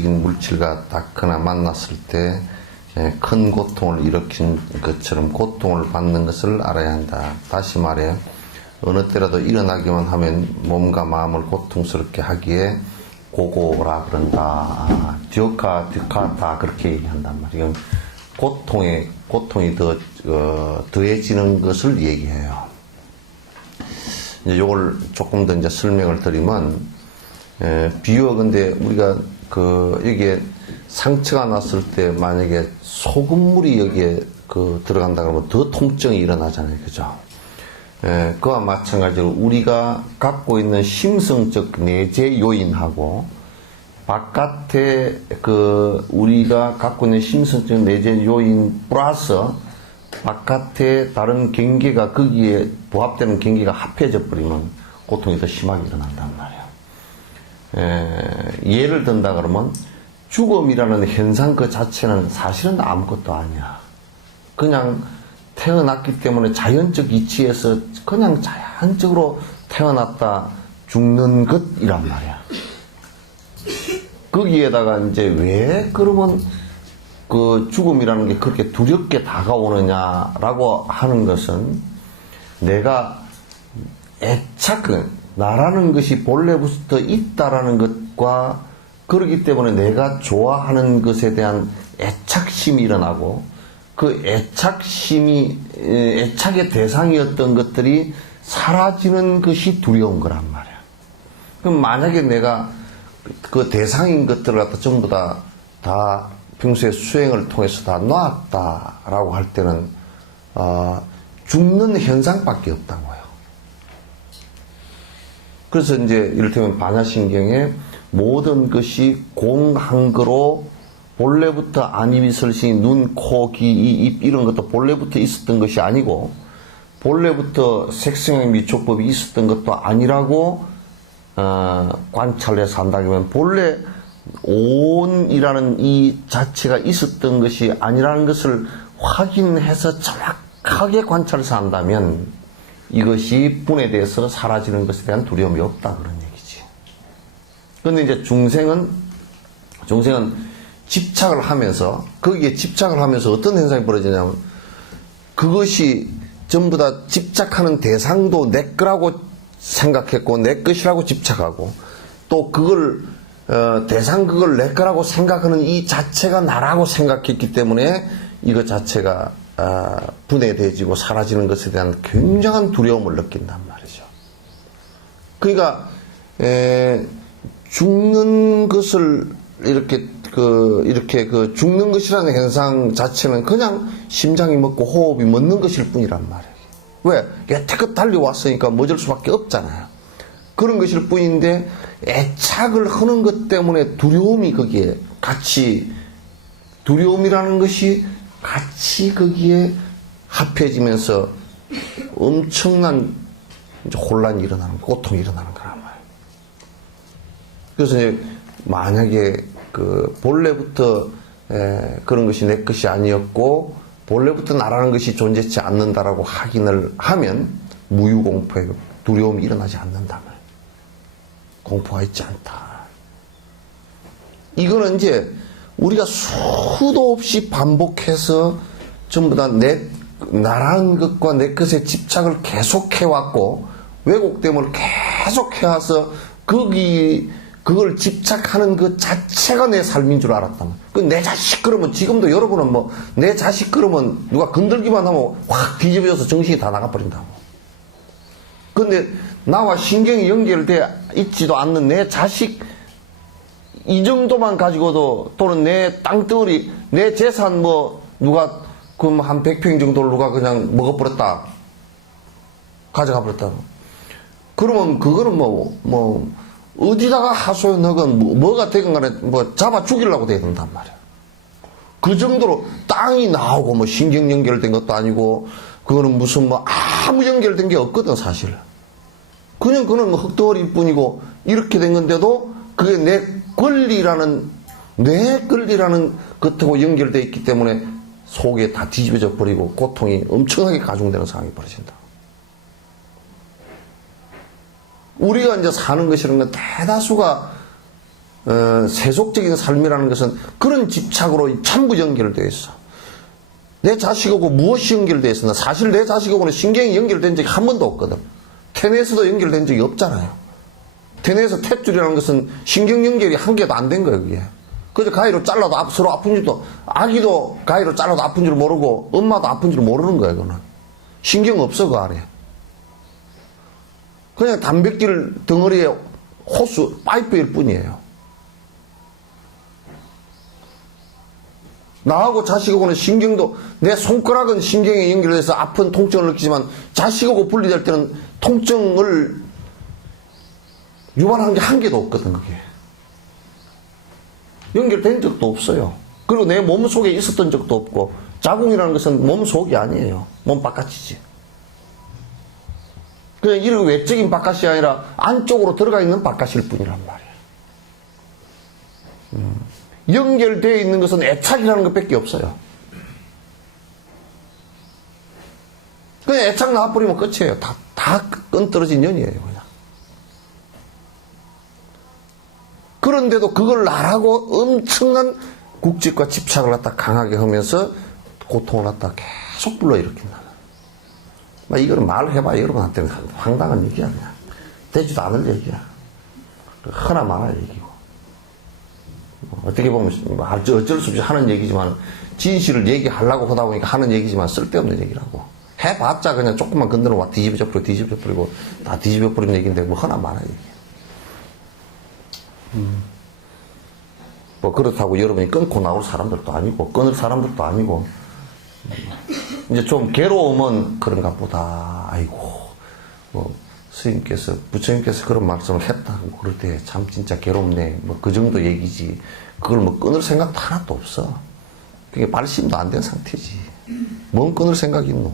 물질과 닿거나 만났을 때 큰 고통을 일으킨 것처럼 고통을 받는 것을 알아야 한다. 다시 말해 어느 때라도 일어나기만 하면 몸과 마음을 고통스럽게 하기에 고고라 그런다. 듀카 듀카타 그렇게 얘기한단 말이에요. 고통이 더해지는 것을 얘기해요. 이제 요걸 조금 더 이제 설명을 드리면, 비유하건대 우리가 여기에 상처가 났을 때 만약에 소금물이 여기에 들어간다 그러면 더 통증이 일어나잖아요. 그죠? 그와 마찬가지로 우리가 갖고 있는 심성적 내재 요인하고 바깥에 우리가 갖고 있는 심성적 내재 요인 플러스 바깥에 다른 경계가 거기에 부합되는 경계가 합해져 버리면 고통이 더 심하게 일어난단 말이에요. 예를 든다 그러면 죽음이라는 현상 그 자체는 사실은 아무것도 아니야. 그냥 태어났기 때문에 자연적 이치에서 그냥 자연적으로 태어났다 죽는 것이란 말이야. 거기에다가 이제 왜 그러면 죽음이라는 게 그렇게 두렵게 다가오느냐라고 하는 것은 내가 나라는 것이 본래부터 있다라는 것과 그렇기 때문에 내가 좋아하는 것에 대한 애착심이 일어나고 그 애착의 대상이었던 것들이 사라지는 것이 두려운 거란 말이야. 그럼 만약에 내가 그 대상인 것들을 갖다 전부 다 평소에 수행을 통해서 다 놨다라고 할 때는, 죽는 현상밖에 없다고요. 그래서 이제 이를테면 반야신경에 모든 것이 공한거로 본래부터 안이설신이 눈, 코, 귀, 입 이런 것도 본래부터 있었던 것이 아니고 본래부터 색성의 미촉법이 있었던 것도 아니라고 관찰해서 한다면 본래 온이라는 이 자체가 있었던 것이 아니라는 것을 확인해서 정확하게 관찰해서 한다면 이것이 분해돼서 사라지는 것에 대한 두려움이 없다 그런 얘기지. 그런데 이제 중생은 집착을 하면서 거기에 집착을 하면서 어떤 현상이 벌어지냐면 그것이 전부 다 집착하는 대상도 내 거라고 생각했고 내 것이라고 집착하고 또 그걸 그걸 내 거라고 생각하는 이 자체가 나라고 생각했기 때문에 이것 자체가 분해되어지고 사라지는 것에 대한 굉장한 두려움을 느낀단 말이죠. 그러니까 죽는 것을 이렇게 죽는 것이라는 현상 자체는 그냥 심장이 멎고 호흡이 멎는 것일 뿐이란 말이에요. 왜? 여태껏 달려왔으니까 멎을 수밖에 없잖아요. 그런 것일 뿐인데 애착을 하는 것 때문에 두려움이 거기에 두려움이라는 것이 같이 거기에 합해지면서 엄청난 혼란이 일어나는, 고통이 일어나는 거란 말이에요. 그래서 이제 만약에 본래부터 그런 것이 내 것이 아니었고 본래부터 나라는 것이 존재치 않는다라고 확인을 하면 무유공포에 두려움이 일어나지 않는다 말이에요. 공포가 있지 않다. 이거는 이제 우리가 수도 없이 반복해서 전부 다 나라는 것과 내 것에 집착을 계속해왔고 왜곡됨을 계속해와서 그걸 집착하는 그 자체가 내 삶인 줄 알았단 말이야. 내 자식 그러면 지금도 여러분은 내 자식 그러면 누가 건들기만 하면 확 뒤집어져서 정신이 다 나가버린다고. 근데 나와 신경이 연결되어 있지도 않는 내 자식 이 정도만 가지고도 또는 내 땅덩어리 내 재산 누가 한 100평 정도를 누가 그냥 먹어버렸다 가져가 버렸다 그러면 그거는 어디다가 하소연하건 뭐가 되건 간에 잡아 죽이려고 돼야 된단 말이야. 그 정도로 땅이 나오고 신경 연결된 것도 아니고 그거는 무슨 아무 연결된 게 없거든 사실. 그냥 그는 흙덩어리일 뿐이고 이렇게 된 건데도 그게 내 권리라는 뇌근리라는 것하고 연결되어 있기 때문에 속에 다 뒤집어져 버리고 고통이 엄청나게 가중되는 상황이 벌어진다. 우리가 이제 사는 것이라는 건 대다수가 세속적인 삶이라는 것은 그런 집착으로 전부 연결되어 있어. 내 자식하고 무엇이 연결되어 있었나? 사실 내 자식하고는 신경이 연결된 적이 한 번도 없거든. 태뇌에서도 연결된 적이 없잖아요. 태뇌에서 탯줄이라는 것은 신경 연결이 한 개도 안 된 거예요, 그게. 그저 가위로 잘라도 서로 아픈 줄도, 아기도 가위로 잘라도 아픈 줄 모르고, 엄마도 아픈 줄 모르는 거예요, 그거는. 신경 없어, 그 안에. 그냥 단백질 덩어리에 호수, 파이프일 뿐이에요. 나하고 자식하고는 신경도, 내 손가락은 신경에 연결돼서 아픈 통증을 느끼지만, 자식하고 분리될 때는 통증을 유발하는 게 한 개도 없거든, 그게. 연결된 적도 없어요. 그리고 내 몸 속에 있었던 적도 없고, 자궁이라는 것은 몸 속이 아니에요. 몸 바깥이지. 그냥 이런 외적인 바깥이 아니라 안쪽으로 들어가 있는 바깥일 뿐이란 말이에요. 연결되어 있는 것은 애착이라는 것밖에 없어요. 그냥 애착 놔버리면 끝이에요. 다 끈떨어진 년이에요, 그냥. 그런데도 그걸 나라고 엄청난 국집과 집착을 갖다 강하게 하면서 고통을 갖다 계속 불러일으킨다. 이거는 말을 해봐야 여러분한테는 황당한 얘기야, 그냥. 되지도 않을 얘기야. 하나마나 얘기고. 어떻게 보면 어쩔 수 없이 하는 얘기지만, 진실을 얘기하려고 하다 보니까 하는 얘기지만 쓸데없는 얘기라고. 해봤자 그냥 조금만 건드려 와 뒤집어져 버리고 다 뒤집어 버리는 얘기인데 뭐 하나마나 얘기야. 뭐 그렇다고 여러분이 끊고 나올 사람들도 아니고 끊을 사람들도 아니고 이제 좀 괴로움은 그런가 보다. 아이고 뭐 스님께서 부처님께서 그런 말씀을 했다고 그럴 때 참 진짜 괴롭네. 뭐 그 정도 얘기지. 그걸 뭐 끊을 생각도 하나도 없어. 그게 발심도 안 된 상태지. 뭔 끊을 생각이 있노?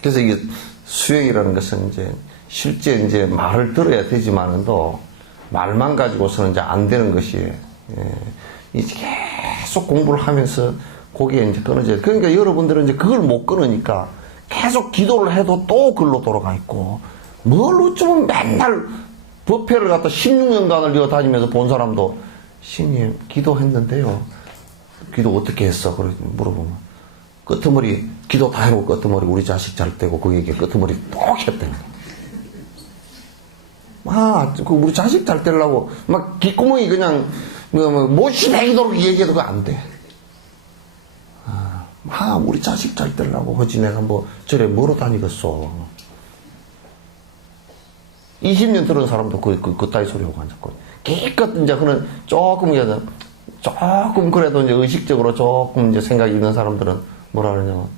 그래서 이게 수행이라는 것은 이제 실제 이제 말을 들어야 되지만은도 말만 가지고서는 이제 안 되는 것이 이제 계속 공부를 하면서 거기에 이제 끊어져요. 그러니까 여러분들은 이제 그걸 못 끊으니까 계속 기도를 해도 또 글로 돌아가 있고 뭘 어쩌면 맨날 법회를 갖다 16년간을 이어 다니면서 본 사람도 신님 기도했는데요. 기도 어떻게 했어? 그래 물어보면 끄트머리 기도 다 해놓고 끄트머리 우리 자식 잘 때고 거기에 끄트머리 꼭 했다는 거야. 그 우리 자식 잘 때려고 막 귓구멍이 그냥 못이 내기도록 얘기해도 그거 안 돼. 우리 자식 잘 때려고 하지 내가 뭐 저래 뭐로 다니겠어. 20년 들은 사람도 그 따위 소리 하고 앉았거든. 기껏 이제 그는 조금 그래도 이제 의식적으로 조금 이제 생각이 있는 사람들은 뭐라 그러냐면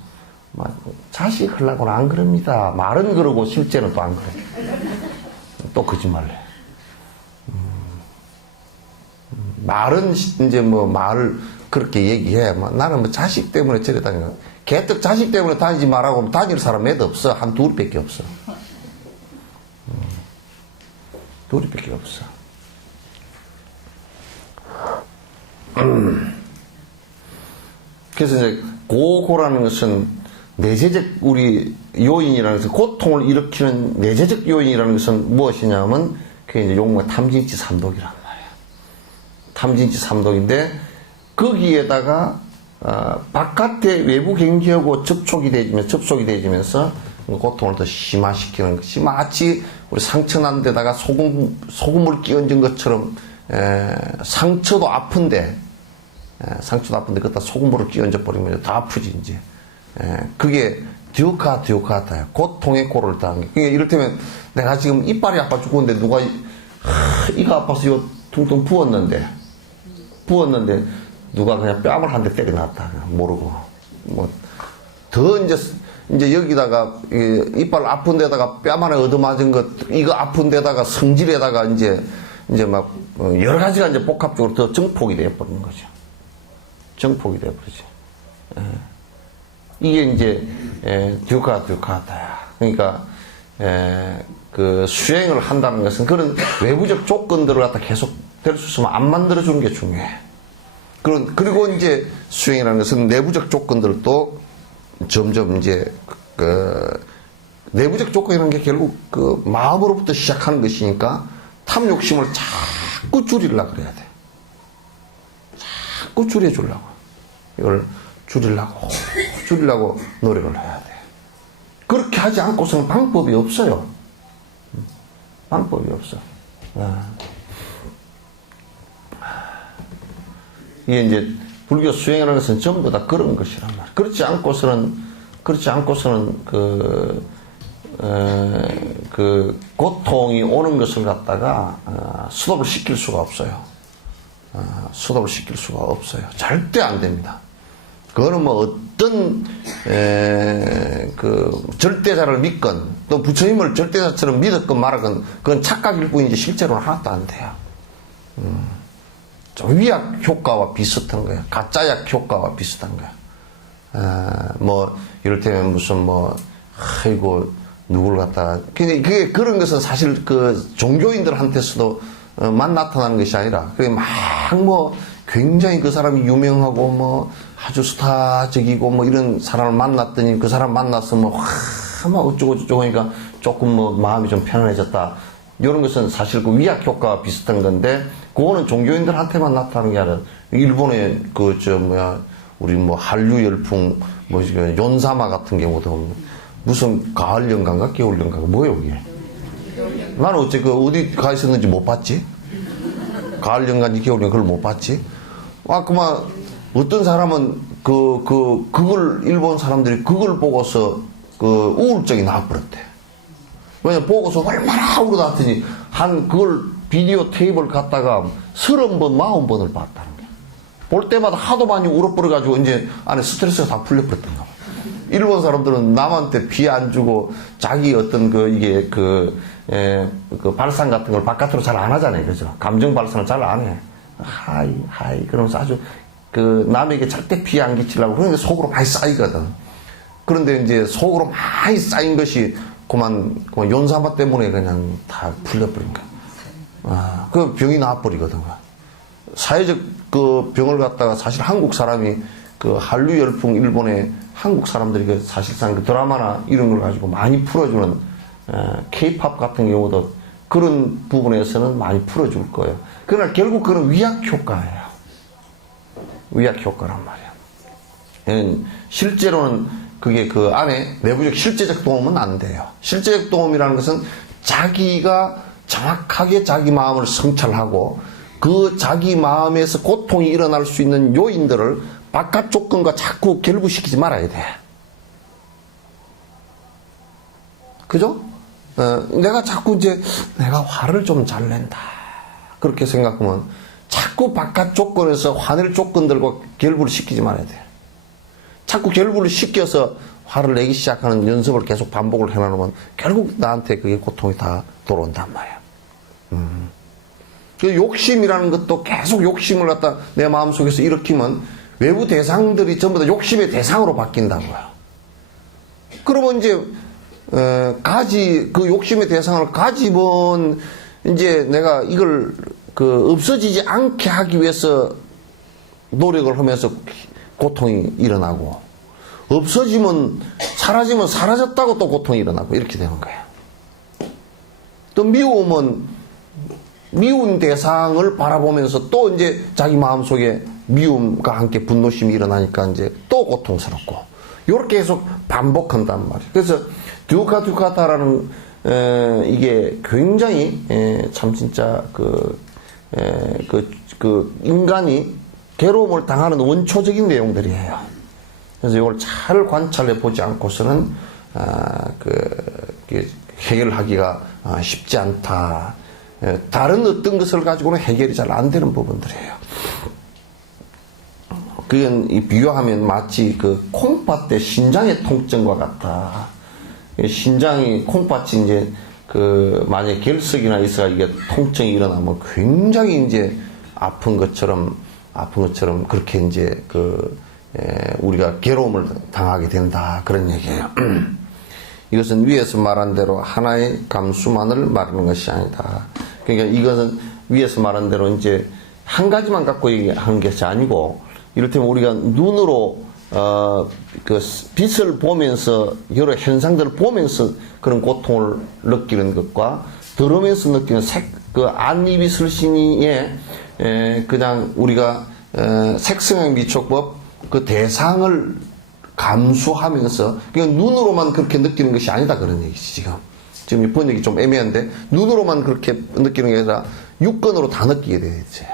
자식 하려고는 안 그럽니다. 말은 그러고 실제는 또 안 그래. 또 거짓말해. 말은 이제 뭐 말을 그렇게 얘기해. 나는 뭐 자식 때문에 저래 다니는. 개떡 자식 때문에 다니지 말라고 하면 다닐 사람 애도 없어. 한 둘밖에 없어. 둘밖에 없어. 그래서 이제 고고라는 것은 내재적 우리 요인이라는 것은 고통을 일으키는 내재적 요인이라는 것은 무엇이냐면 그게 이제 용어 탐진치 삼독이란 말이에요. 탐진치 삼독인데 거기에다가 바깥의 외부 경계하고 접촉이 되어지면서 고통을 더 심화시키는 것이 마치 우리 상처 난 데다가 소금을 끼얹은 것처럼 상처도 아픈데 그다 소금물을 끼얹어 버리면 더 아프지 이제. 그게 듀카타야. 고통의 고를 당한 게. 그러니까 이를테면 내가 지금 이빨이 아파 죽었는데 누가 이가 아파서 요 퉁퉁 부었는데 누가 그냥 뺨을 한 대 때려놨다. 모르고 뭐 더 이제 여기다가 이빨 아픈 데다가 뺨 하나 얻어맞은 것 이거 아픈 데다가 성질에다가 이제 막 여러 가지가 이제 복합적으로 더 증폭이 되어버리는 거죠. 증폭이 되어버리지. 이게 이제 듀카타야. 그러니까 그 수행을 한다는 것은 그런 외부적 조건들을 갖다 계속 될 수 있으면 안 만들어주는 게 중요해. 그리고 이제 수행이라는 것은 내부적 조건들도 점점 이제 내부적 조건이라는 게 결국 그 마음으로부터 시작하는 것이니까 탐욕심을 자꾸 줄이려고 그래야 돼. 자꾸 줄여주려고. 이걸 줄이려고 노력을 해야 돼. 그렇게 하지 않고서는 방법이 없어요. 방법이 없어. 이게 이제 불교 수행이라는 것은 전부 다 그런 것이란 말이야. 그렇지 않고서는 그 고통이 오는 것을 갖다가 수도를 시킬 수가 없어요. 수도를 시킬 수가 없어요. 절대 안 됩니다. 그거는 뭐 어떤 그 절대자를 믿건 또 부처님을 절대자처럼 믿었건 말았건 그건 착각일 뿐이지 실제로는 하나도 안 돼요. 좀 위약 효과와 비슷한 거예요. 가짜약 효과와 비슷한 거예요. 뭐 이를테면 무슨 뭐 아이고 누구를 갖다가 그게 그런 것은 사실 그 종교인들한테서도 만 나타나는 것이 아니라 그게 막 뭐 굉장히 그 사람이 유명하고 뭐 아주 스타적이고 뭐 이런 사람을 만났더니 그 사람 만나서 뭐 어쩌고 저쩌고 하니까 조금 뭐 마음이 좀 편안해졌다. 이런 것은 사실 그 위약 효과와 비슷한 건데 그거는 종교인들한테만 나타나는 게 아니라 일본의 우리 뭐 한류 열풍 뭐 연사마 같은 경우도 무슨 가을 연가인가 겨울 연가가 뭐예요 이게? 나는 어째 어디 가 있었는지 못 봤지? 가을 연가인지 겨울 연가 그걸 못 봤지? 그만 어떤 사람은 그걸 일본 사람들이 그걸 보고서 그 우울증이 나와버렸대. 왜냐 보고서 얼마나 울어놨더니 그걸 비디오 테이프를 갖다가 30번 40번을 봤다는 거야. 볼 때마다 하도 많이 울어버려가지고 이제 안에 스트레스가 다 풀려버렸던가 봐. 일본 사람들은 남한테 피해 안 주고 자기 어떤 그 발산 같은 걸 바깥으로 잘 안 하잖아요. 그죠? 감정 발산을 잘 안 해. 하이 그러면서 아주 남에게 절대 피해 안 끼치려고 그러는데 속으로 많이 쌓이거든. 그런데 이제 속으로 많이 쌓인 것이 그만 연사마 때문에 그냥 다 풀려버린 거야. 그 병이 나와버리거든. 사회적 그 병을 갖다가 사실 한국 사람이 그 한류 열풍 일본의 한국 사람들이 사실상 그 드라마나 이런 걸 가지고 많이 풀어주는 K-팝 같은 경우도 그런 부분에서는 많이 풀어줄 거예요. 그러나 결국 그런 위약 효과예요. 위약 효과란 말이야. 실제로는 그게 그 안에 내부적 실제적 도움은 안 돼요. 실제적 도움이라는 것은 자기가 정확하게 자기 마음을 성찰하고 그 자기 마음에서 고통이 일어날 수 있는 요인들을 바깥 조건과 자꾸 결부시키지 말아야 돼. 그죠? 내가 자꾸 내가 화를 좀 잘 낸다. 그렇게 생각하면 자꾸 바깥 조건에서 화낼 조건들과 결부를 시키지 말아야 돼. 자꾸 결부를 시켜서 화를 내기 시작하는 연습을 계속 반복을 해놔놓으면 결국 나한테 그게 고통이 다 돌아온단 말이야. 그 욕심이라는 것도 계속 욕심을 갖다 내 마음속에서 일으키면 외부 대상들이 전부 다 욕심의 대상으로 바뀐다고요. 그러면 이제 그 욕심의 대상을 가지면 이제 내가 이걸 없어지지 않게 하기 위해서 노력을 하면서 고통이 일어나고 사라지면 사라졌다고 또 고통이 일어나고 이렇게 되는 거예요. 또 미움은 미운 대상을 바라보면서 또 이제 자기 마음속에 미움과 함께 분노심이 일어나니까 이제 또 고통스럽고 이렇게 계속 반복한단 말이에요. 그래서 듀카타라는 이게 굉장히 참 진짜 인간이 괴로움을 당하는 원초적인 내용들이에요. 그래서 이걸 잘 관찰해 보지 않고서는 해결하기가 쉽지 않다. 다른 어떤 것을 가지고는 해결이 잘 안 되는 부분들이에요. 그건 비유하면 마치 콩팥 때 신장의 통증과 같다. 신장이 콩팥이 이제 만약에 결석이나 있어가 이게 통증이 일어나면 굉장히 이제 아픈 것처럼 그렇게 이제 우리가 괴로움을 당하게 된다. 그런 얘기예요. 이것은 위에서 말한 대로 하나의 감수만을 말하는 것이 아니다. 그러니까 이것은 위에서 말한 대로 이제 한 가지만 갖고 얘기하는 것이 아니고, 이를테면 우리가 눈으로 그 빛을 보면서 여러 현상들을 보면서 그런 고통을 느끼는 것과 들으면서 느끼는 그 안이비설신이의 그냥 우리가 색성형 미촉법 그 대상을 감수하면서 그냥 눈으로만 그렇게 느끼는 것이 아니다 그런 얘기지 지금 이 번역이 좀 애매한데, 눈으로만 그렇게 느끼는 게 아니라 육건으로 다 느끼게 되죠.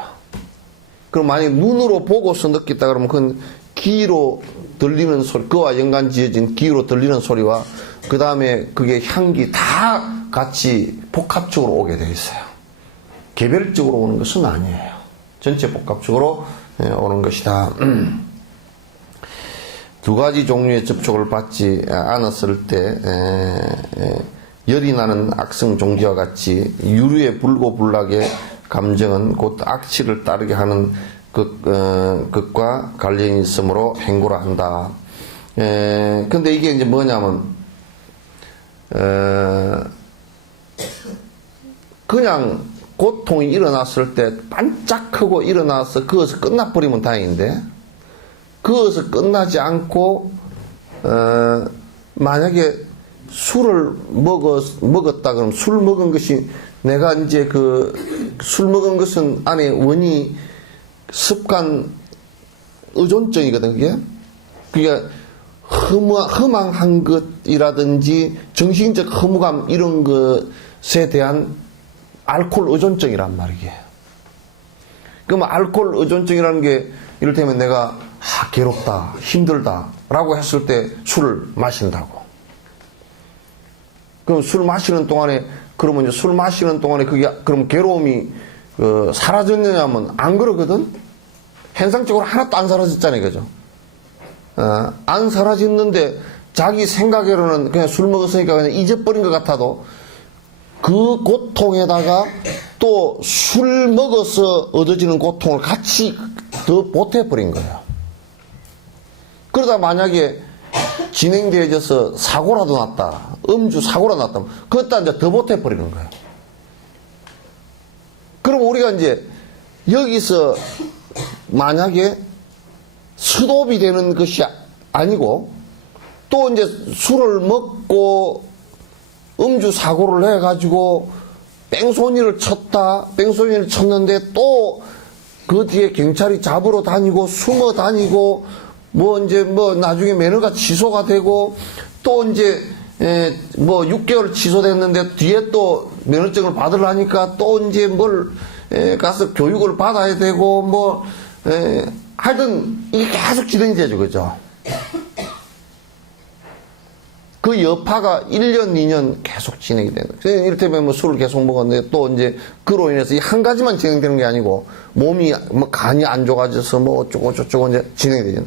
그럼 만약에 눈으로 보고서 느꼈다 그러면 그건 귀로 들리는 소리, 그와 연관 지어진 귀로 들리는 소리와 그 다음에 그게 향기 다 같이 복합적으로 오게 되어 있어요. 개별적으로 오는 것은 아니에요. 전체 복합적으로 오는 것이다. 두 가지 종류의 접촉을 받지 않았을 때 열이 나는 악성 종지와 같이 유류의 불고불락의 감정은 곧 악취를 따르게 하는 것과 관련이 있으므로 행고라 한다. 근데 이게 이제 뭐냐면 그냥 고통이 일어났을 때 반짝하고 일어나서 그것을 끝나버리면 다행인데, 그것을 끝나지 않고 만약에 술을 먹었다 그러면 술 먹은 것이 내가 이제 술 먹은 것은 안에 원이 습관 의존증이거든 그게. 그러니까 허망한 것이라든지 정신적 허무감 이런 것에 대한 알코올 의존증이란 말이에요. 그러면 알코올 의존증이라는 게 이를테면 내가 괴롭다, 힘들다 라고 했을 때 술을 마신다고. 그럼 술 마시는 동안에, 그러면 이제 술 마시는 동안에 그게, 그럼 괴로움이 사라졌느냐 하면 안 그러거든? 현상적으로 하나도 안 사라졌잖아요. 그죠? 안 사라졌는데 자기 생각으로는 그냥 술 먹었으니까 그냥 잊어버린 것 같아도 그 고통에다가 또 술 먹어서 얻어지는 고통을 같이 더 보태버린 거예요. 그러다 만약에 진행되어져서 사고라도 났다, 음주 사고라도 났다면 그것도 이제 더 보태버리는 거예요. 그럼 우리가 이제 여기서 만약에 스톱이 되는 것이 아니고 또 이제 술을 먹고 음주 사고를 해가지고 뺑소니를 쳤는데 또 그 뒤에 경찰이 잡으러 다니고 숨어 다니고 나중에 면허가 취소가 되고 또 이제 6개월 취소됐는데 뒤에 또 면허증을 받으려니까 또 이제 가서 교육을 받아야 되고 하여튼 이게 계속 진행이 되죠. 그죠? 그 여파가 1년, 2년 계속 진행이 되는 거예요. 이를테면 술을 계속 먹었는데 또 이제 그로 인해서 이 한 가지만 진행되는 게 아니고 몸이 간이 안 좋아져서 어쩌고 저쩌고 이제 진행이 되죠.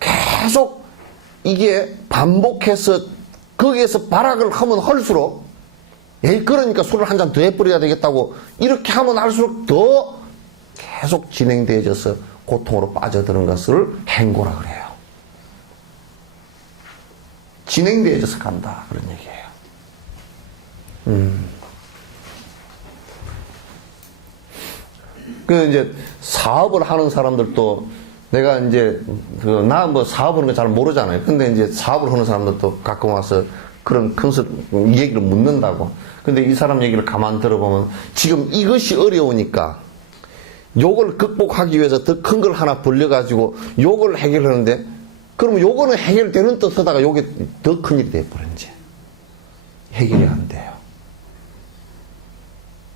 계속 이게 반복해서 거기에서 발악을 하면 할수록 그러니까 술을 한 잔 더 해버려야 되겠다고 이렇게 하면 할수록 더 계속 진행되어져서 고통으로 빠져드는 것을 행고라 그래요. 진행되어져서 간다 그런 얘기예요. 그 이제 사업을 하는 사람들도 내가 이제 나 사업하는 거 잘 모르잖아요. 근데 이제 사업을 하는 사람들도 가끔 와서 그런 이 얘기를 묻는다고. 근데 이 사람 얘기를 가만 들어보면 지금 이것이 어려우니까 요걸 극복하기 위해서 더 큰 걸 하나 벌려가지고 요걸 해결하는데, 그러면 요거는 해결되는 듯 하다가 요게 더 큰일이 돼버린지 해결이 안 돼요.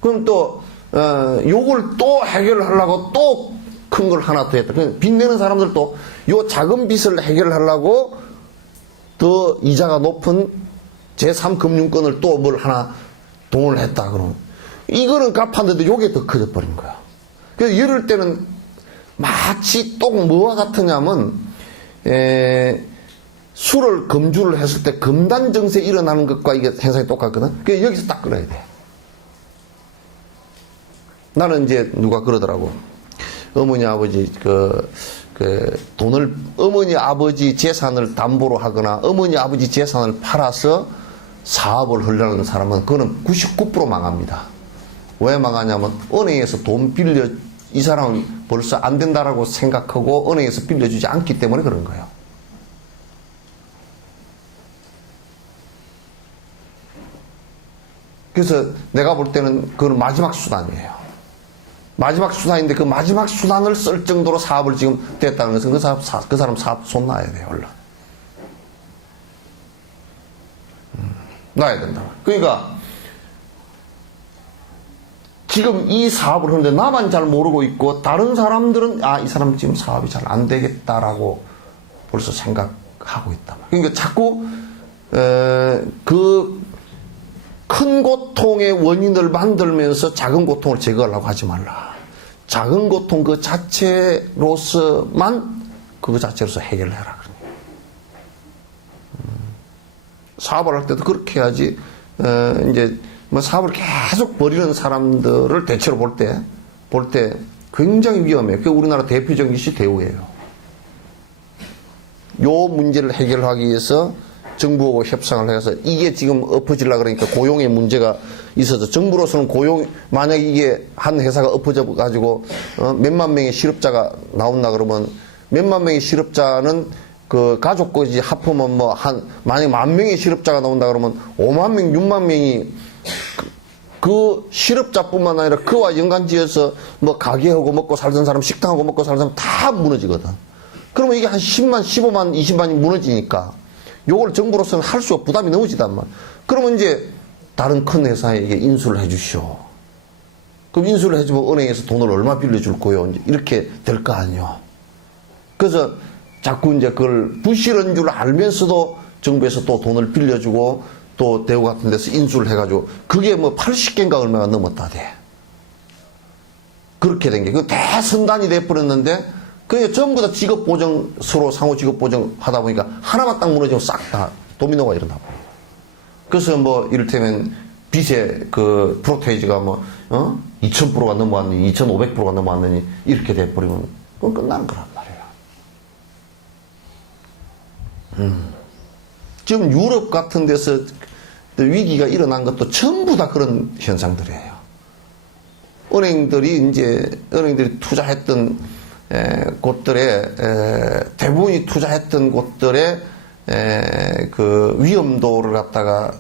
그럼 또 요걸 또 해결하려고 또 큰 걸 하나 더 했다. 빚 내는 사람들도 요 작은 빚을 해결하려고 더 이자가 높은 제3금융권을 또 뭘 하나 동원을 했다. 그러면 이거는 갚았는데 요게 더 커져버린 거야. 그래서 이럴 때는 마치 또 뭐와 같으냐면 술을 금주를 했을 때 금단정세 일어나는 것과 이게 현상이 똑같거든. 그래서 여기서 딱 끊어야 돼. 나는 이제 누가 그러더라고. 어머니 아버지 어머니 아버지 재산을 담보로 하거나 어머니 아버지 재산을 팔아서 사업을 하려는 사람은 그거는 99% 망합니다. 왜 망하냐면 은행에서 돈 빌려 이 사람은 벌써 안 된다라고 생각하고 은행에서 빌려주지 않기 때문에 그런 거예요. 그래서 내가 볼 때는 그건 마지막 수단이에요. 마지막 수단인데 그 마지막 수단을 쓸 정도로 사업을 지금 됐다는 것은 그 사람 사업 손 놔야 돼요, 얼른. 놔야 된다. 그러니까 지금 이 사업을 하는데 나만 잘 모르고 있고 다른 사람들은 이 사람 지금 사업이 잘 안 되겠다라고 벌써 생각하고 있다. 그러니까 자꾸 그 큰 고통의 원인을 만들면서 작은 고통을 제거하려고 하지 말라. 작은 고통 그 자체로서만 그거 자체로서 해결해라. 사업을 할 때도 그렇게 해야지. 이제 뭐 사업을 계속 벌이는 사람들을 대체로 볼 때 굉장히 위험해요. 그게 우리나라 대표적인 것이 대우예요. 요 문제를 해결하기 위해서 정부하고 협상을 해서 이게 지금 엎어지려고 그러니까 고용의 문제가 있어서 정부로서는 만약 이게 한 회사가 엎어져 가지고 몇만 명의 실업자가 나온다 그러면 몇만 명의 실업자는 그 가족까지 합하면 만약 10,000명의 실업자가 나온다 그러면 5만 명, 6만 명이 그 실업자뿐만 아니라 그와 연관지어서 가게하고 먹고 살던 사람, 식당하고 먹고 살던 사람 다 무너지거든. 그러면 이게 한 10만, 15만, 20만이 무너지니까 요걸 정부로서는 할 수가 부담이 너무 지단 말. 그러면 이제 다른 큰 회사에게 인수를 해 주시오. 그럼 인수를 해주면 은행에서 돈을 얼마 빌려줄 거요? 이제 이렇게 될 거 아니요. 그래서 자꾸 이제 그걸 부실한 줄 알면서도 정부에서 또 돈을 빌려주고 또 대우 같은 데서 인수를 해가지고 그게 80개인가 얼마가 넘었다 돼. 그렇게 된 게. 그 대선단이 돼버렸는데 그게 전부 다 직업보정, 서로 상호 직업보정 하다 보니까 하나만 딱 무너지면 싹 다 도미노가 일어나 버려요. 그래서 이를테면 빚의 그 프로테이지가 2000%가 넘어왔느니 2500%가 넘어왔느니 이렇게 돼버리면 그건 끝나는 거란 말이에요. 지금 유럽 같은 데서 위기가 일어난 것도 전부 다 그런 현상들이에요. 은행들이 투자했던 곳들에 대부분이 투자했던 곳들의 그 위험도를 갖다가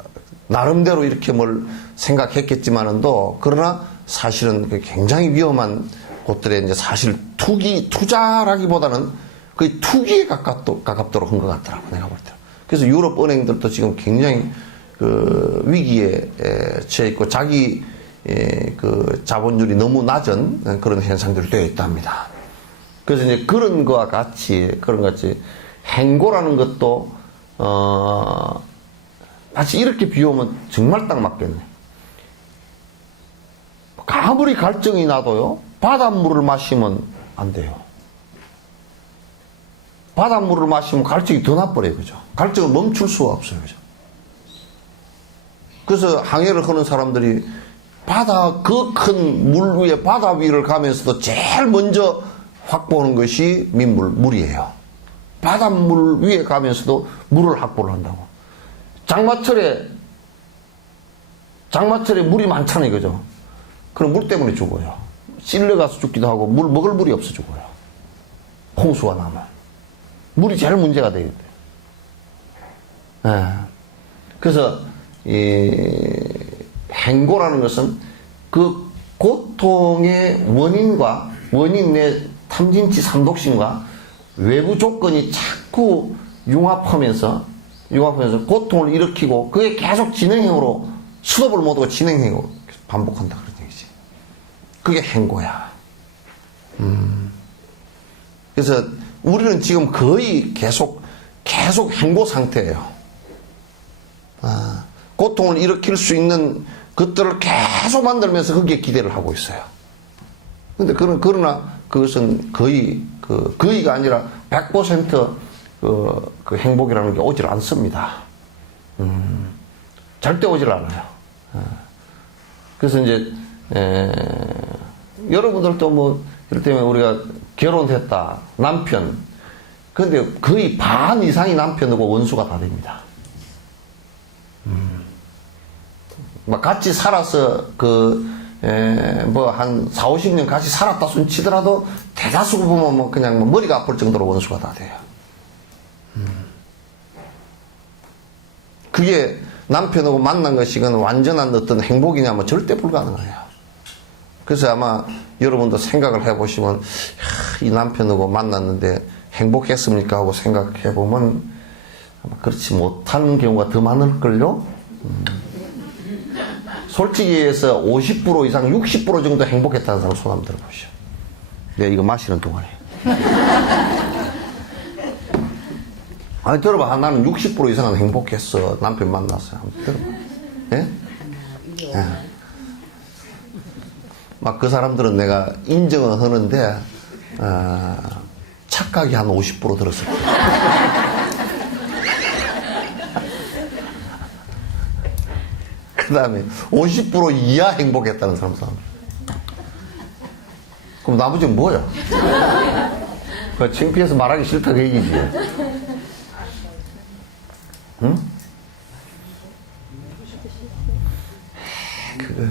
나름대로 이렇게 뭘 생각했겠지만은도 그러나 사실은 굉장히 위험한 곳들에 이제 사실 투자라기보다는 거의 투기에 가깝도록 한 것 같더라고 내가 볼 때. 그래서 유럽 은행들도 지금 굉장히 그 위기에 처해 있고 자기 그 자본율이 너무 낮은 그런 현상들이 되어 있답니다. 그래서 이제 그런 것과 같이 행고라는 것도 마치 이렇게 비유하면 정말 딱 맞겠네. 아무리 갈증이 나도요 바닷물을 마시면 안 돼요. 바닷물을 마시면 갈증이 더 나버려요. 그죠? 갈증을 멈출 수가 없어요. 그죠? 그래서 항해를 하는 사람들이 그 큰 물 위에 바다 위를 가면서도 제일 먼저 확보하는 것이 물이에요. 바닷물 위에 가면서도 물을 확보를 한다고. 장마철에 물이 많잖아요. 그죠? 그럼 물 때문에 죽어요. 실려가서 죽기도 하고 먹을 물이 없어 죽어요. 홍수가 나면. 물이 제일 문제가 되겠대요. 그래서 행고라는 것은 그 고통의 원인 내 탐진치 삼독신과 외부 조건이 자꾸 융합하면서 고통을 일으키고 그게 계속 진행형으로 스톱을 못하고 진행형으로 반복한다 그런 얘기지. 그게 행고야. 그래서 우리는 지금 거의 계속 행고 상태예요. 고통을 일으킬 수 있는 것들을 계속 만들면서 거기에 기대를 하고 있어요. 근데 그러나 그것은 거의가 아니라 100% 그 행복이라는 게 오질 않습니다. 절대 오질 않아요. 그래서 이제 여러분들도 이를테면 우리가 결혼했다 남편 근데 거의 반 이상이 남편하고 원수가 다 됩니다. 막 같이 살아서 뭐 한 4, 50년 같이 살았다 손 치더라도 대다수 보면 뭐 그냥 뭐 머리가 아플 정도로 원수가 다 돼요. 그게 남편하고 만난 것이 완전한 어떤 행복이냐면 절대 불가능해요. 그래서 아마 여러분도 생각을 해보시면 이 남편하고 만났는데 행복했습니까 하고 생각해보면 아마 그렇지 못한 경우가 더 많을걸요. 솔직히 해서 50% 이상 60% 정도 행복했다는 사람 손 한번 들어보시오. 내가 이거 마시는 동안에. 아니 들어봐. 나는 60% 이상은 행복했어. 남편 만나서. 한번 들어봐. 예? 예. 막 그 사람들은 내가 인정은 하는데 착각이 한 50% 들었을 거야. 그 다음에 50% 이하 행복했다는 사람. 그럼 나머지는 뭐야? 그 창피해서 말하기 싫다 그 얘기지. 응? 그거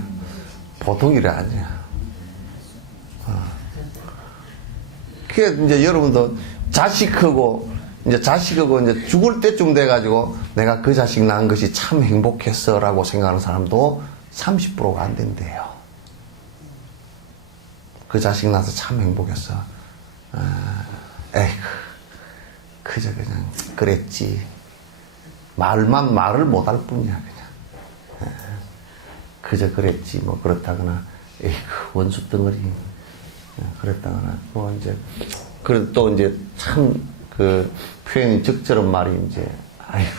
보통 일이 아니야. 그게 이제 여러분도 자식하고 이제 죽을 때쯤 돼가지고 내가 그 자식 낳은 것이 참 행복했어 라고 생각하는 사람도 30%가 안 된대요. 그 자식 낳아서 참 행복했어. 에이구, 그저 그냥 그랬지. 말을 못할 뿐이야, 그냥. 그저 그랬지, 뭐, 그렇다거나, 에이구, 원수 덩어리. 그랬다거나, 뭐, 이제, 또 이제, 참, 그, 표현이 적절한 말이 이제, 아이고,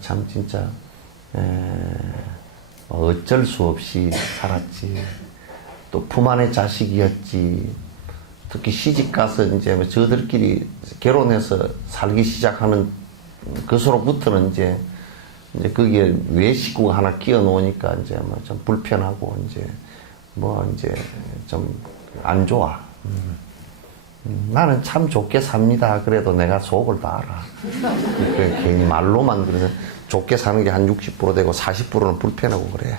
참, 진짜, 어쩔 수 없이 살았지. 또 품 안의 자식이었지. 특히 시집 가서 이제 저들끼리 결혼해서 살기 시작하는 그서로부터는 이제 거기에 외식구가 하나 끼워 놓으니까 이제 뭐 좀 불편하고 이제 뭐 이제 좀 안 좋아. 나는 참 좋게 삽니다. 그래도 내가 속을 다 알아. 괜히 말로만 그래서 좋게 사는 게 한 60% 되고 40%는 불편하고 그래.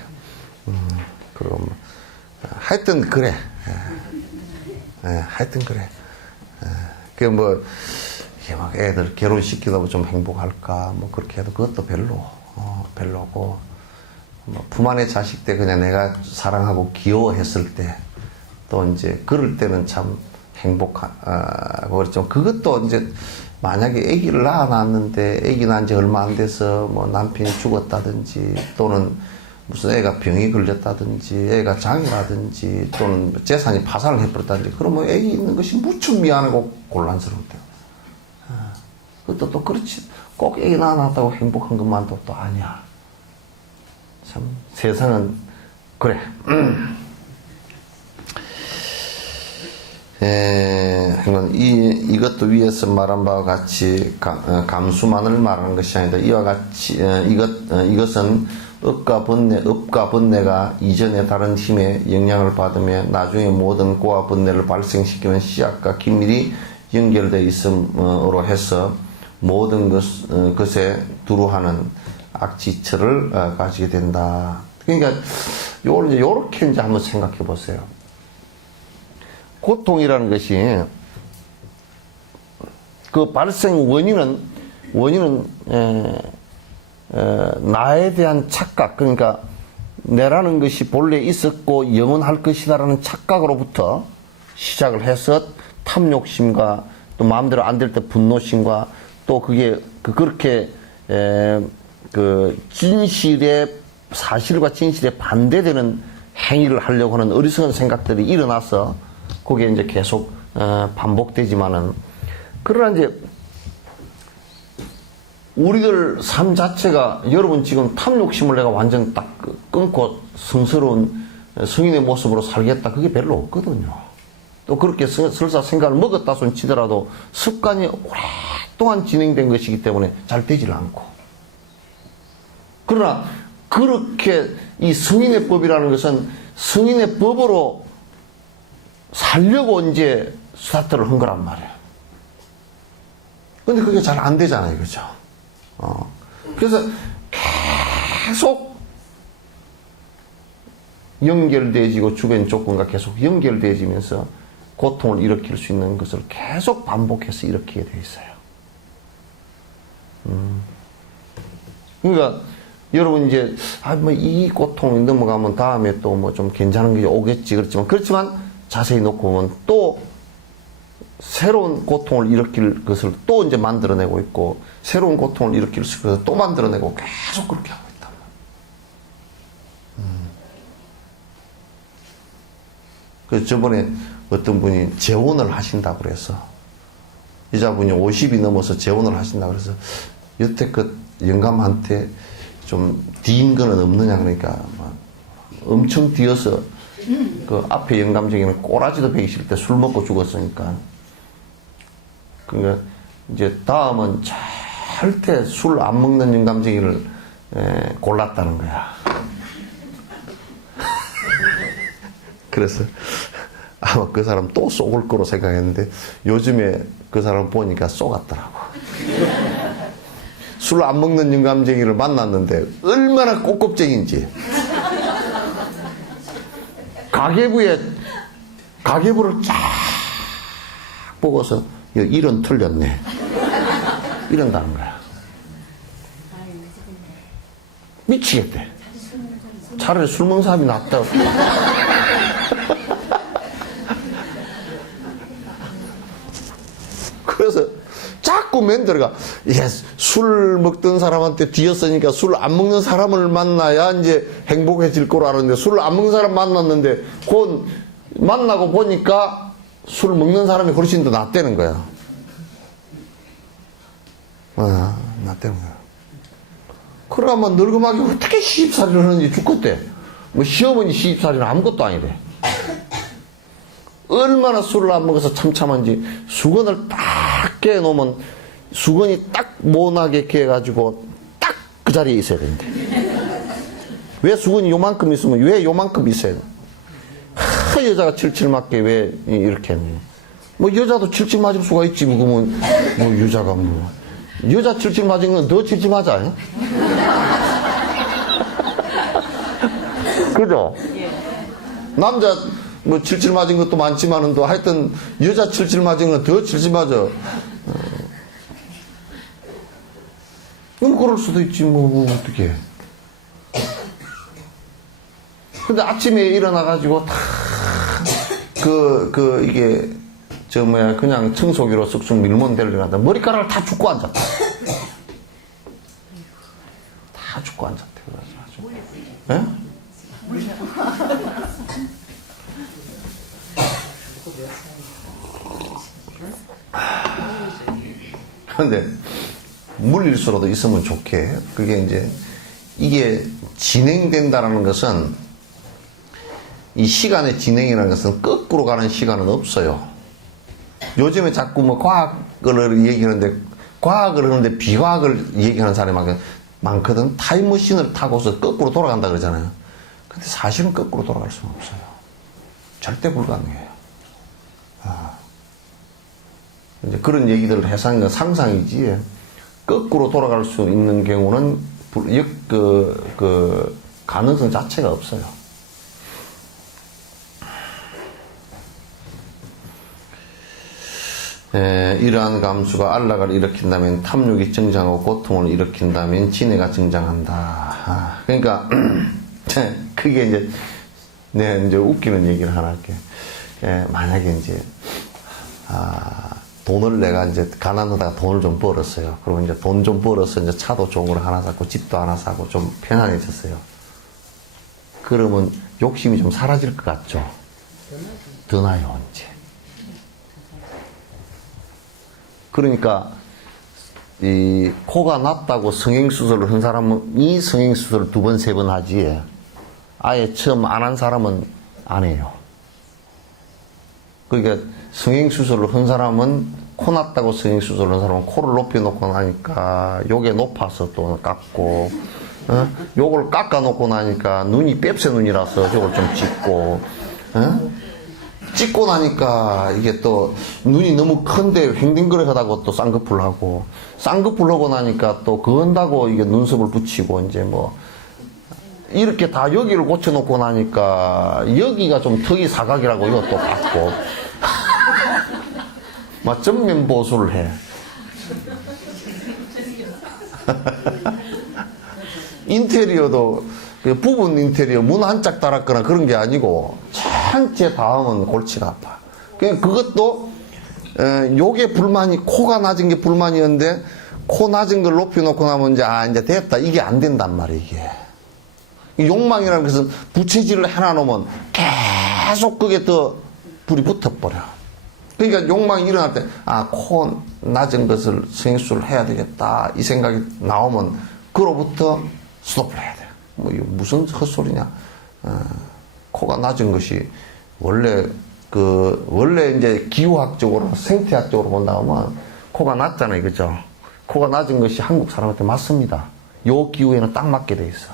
그럼 하여튼 그래. 하여튼 그래. 그 뭐 이게 막 애들 결혼시키다 보면 좀 행복할까 뭐 그렇게 해도 그것도 별로고 뭐 품 안의 자식 때 그냥 내가 사랑하고 귀여워했을 때 또 이제 그럴 때는 참 행복하고 그렇죠. 그것도 이제 만약에 아기를 낳아놨는데 아기 낳은 지 얼마 안 돼서 뭐 남편이 죽었다든지 또는 무슨 애가 병이 걸렸다든지 애가 장애라든지 또는 재산이 파산을 해버렸다든지 그러면 애기 있는 것이 무척 미안하고 곤란스러운데요. 그것도 또 그렇지 꼭 애기 낳아놨다고 행복한 것만도 또 아니야. 참 세상은 그래. 이것도 위에서 말한 바와 같이 감수만을 말하는 것이 아니다. 이와 같이 이것은 업과 번뇌가 이전의 다른 힘에 영향을 받으며 나중에 모든 고와 번뇌를 발생시키는 씨앗과 긴밀히 연결되어 있음으로 해서 모든 것에 두루하는 악지처를 가지게 된다. 그러니까 요렇게 이제 한번 생각해 보세요. 고통이라는 것이 그 발생 원인은 나에 대한 착각, 그러니까 내라는 것이 본래 있었고 영원할 것이다라는 착각으로부터 시작을 해서 탐욕심과 또 마음대로 안 될 때 분노심과 또 그게 그렇게 그 사실과 진실에 반대되는 행위를 하려고 하는 어리석은 생각들이 일어나서 그게 이제 계속 반복되지만은 그러나 이제 우리들 삶 자체가 여러분 지금 탐욕심을 내가 완전 딱 끊고 성스러운 성인의 모습으로 살겠다 그게 별로 없거든요. 또 그렇게 설사 생각을 먹었다 손 치더라도 습관이 오랫동안 진행된 것이기 때문에 잘 되질 않고 그러나 그렇게 이 성인의 법이라는 것은 성인의 법으로 살려고 이제 스타트를 한 거란 말이에요. 근데 그게 잘 안 되잖아요. 그죠? 그래서 계속 연결되어지고 주변 조건과 계속 연결되어지면서 고통을 일으킬 수 있는 것을 계속 반복해서 일으키게 되어 있어요. 그러니까 여러분 이제 뭐 이 고통이 넘어가면 다음에 또 뭐 좀 괜찮은 게 오겠지 그렇지만 자세히 놓고 보면 또 새로운 고통을 일으킬 것을 또 이제 만들어내고 있고 새로운 고통을 일으킬 것을 또 만들어내고 계속 그렇게 하고 있단 말이에요. 그래서 저번에 어떤 분이 재혼을 하신다고 그래서 여자분이 50이 넘어서 재혼을 하신다고 그래서 여태껏 영감한테 좀 뒤인 거는 없느냐 그러니까 막 엄청 뒤어서 그 앞에 영감쟁이는 꼬라지도 베기 싫을 때 술 먹고 죽었으니까 그러니까 이제 다음은 절대 술 안 먹는 영감쟁이를 골랐다는 거야. 그래서 아마 그 사람 또 쏘을 거로 생각했는데 요즘에 그 사람 보니까 쏘갔더라고. 술 안 먹는 영감쟁이를 만났는데 얼마나 꼬껍쟁인지. 가계부를 쫙 보고서 일은 틀렸네. 이런다는 거야. 미치겠대. 차라리 술 먹는 사람이 낫다. 그래서 자꾸 맨들어가 술 먹던 사람한테 뒤였으니까 술 안 먹는 사람을 만나야 이제 행복해질 거로 알았는데 술 안 먹는 사람 만났는데 곧 만나고 보니까 술 먹는 사람이 훨씬 더 낫다는 거야. 낫다는 거야. 그러면 늙음하게 어떻게 시집살이를 하는지 죽겠대. 뭐 시어머니 시집살이는 아무것도 아니래. 얼마나 술을 안 먹어서 참참한지 수건을 딱 깨놓으면 수건이 딱 모나게 깨가지고 딱 그 자리에 있어야 되는데 왜 수건이 요만큼 있으면 왜 요만큼 있어야 돼? 여자가 칠칠 맞게 왜 이렇게 했니? 뭐 여자도 칠칠 맞을 수가 있지 뭐 그러면 뭐 여자가 뭐 여자 칠칠 맞은 건 너 칠칠 맞아. 그죠? 남자 뭐 칠칠 맞은 것도 많지만은 또 하여튼 여자 칠칠 맞은 건 더 칠칠 맞아. 뭐 그럴 수도 있지 뭐 어떻게. 근데 아침에 일어나가지고 다 이게 그냥 청소기로 쓱쓱 밀면 되려고 머리카락을 다 줍고 앉았다. 다 줍고 앉았대. 그래서 아주. 그런데 물릴수라도 있으면 좋게. 그게 이제 이게 진행된다라는 것은 이 시간의 진행이라는 것은 거꾸로 가는 시간은 없어요. 요즘에 자꾸 뭐 과학을 하는데 비과학을 얘기하는 사람이 많거든. 타임머신을 타고서 거꾸로 돌아간다 그러잖아요. 근데 사실은 거꾸로 돌아갈 수는 없어요. 절대 불가능해요. 이제 그런 얘기들을 해서 하는 건 상상이지. 거꾸로 돌아갈 수 있는 경우는 가능성 자체가 없어요. 이러한 감수가 안락을 일으킨다면 탐욕이 증장하고 고통을 일으킨다면 진해가 증장한다. 그러니까 그게 이제 내가 이제 웃기는 얘기를 하나 할게. 만약에 이제 돈을 내가 이제 가난하다가 돈을 좀 벌었어요. 그리고 이제 돈 좀 벌어서 이제 차도 좋은 걸 하나 사고 집도 하나 사고 좀 편안해졌어요. 그러면 욕심이 좀 사라질 것 같죠? 더 나요, 이제. 그러니까 이 코가 났다고 성형수술을 한 사람은 이 성형수술을 2번, 3번 하지 아예 처음 안 한 사람은 안 해요. 그러니까 성형수술을 한 사람은 코 났다고 성형수술을 한 사람은 코를 높여놓고 나니까 요게 높아서 또 깎고 요걸 깎아놓고 나니까 눈이 뺍새 눈이라서 저걸 좀 찍고 찍고 나니까 이게 또 눈이 너무 큰데 횡댕그레하다고 또 쌍꺼풀 하고 쌍꺼풀 하고 나니까 또 그은다고 이게 눈썹을 붙이고 이제 뭐 이렇게 다 여기를 고쳐놓고 나니까 여기가 좀 턱이 사각이라고 이것도 받고 막 전면 보수를 해. 인테리어도 부분 인테리어 문 한 짝 달았거나 그런 게 아니고 전체 닿으면 골치가 아파. 그것도 요게 불만이, 코가 낮은 게 불만이었는데 코 낮은 걸 높여놓고 나면 이제 됐다, 이게 안 된단 말이야. 이게 욕망이라는 것은 부채질을 해놔놓으면 계속 그게 더 불이 붙어버려. 그러니까 욕망이 일어날 때 코 낮은 것을 성형수술을 해야 되겠다 이 생각이 나오면 그로부터 스톱을 해야 돼. 뭐 이거 무슨 헛소리냐. 코가 낮은 것이 원래 이제 기후학적으로 생태학적으로 본다면 코가 낮잖아요, 그죠? 코가 낮은 것이 한국 사람한테 맞습니다. 요 기후에는 딱 맞게 돼 있어.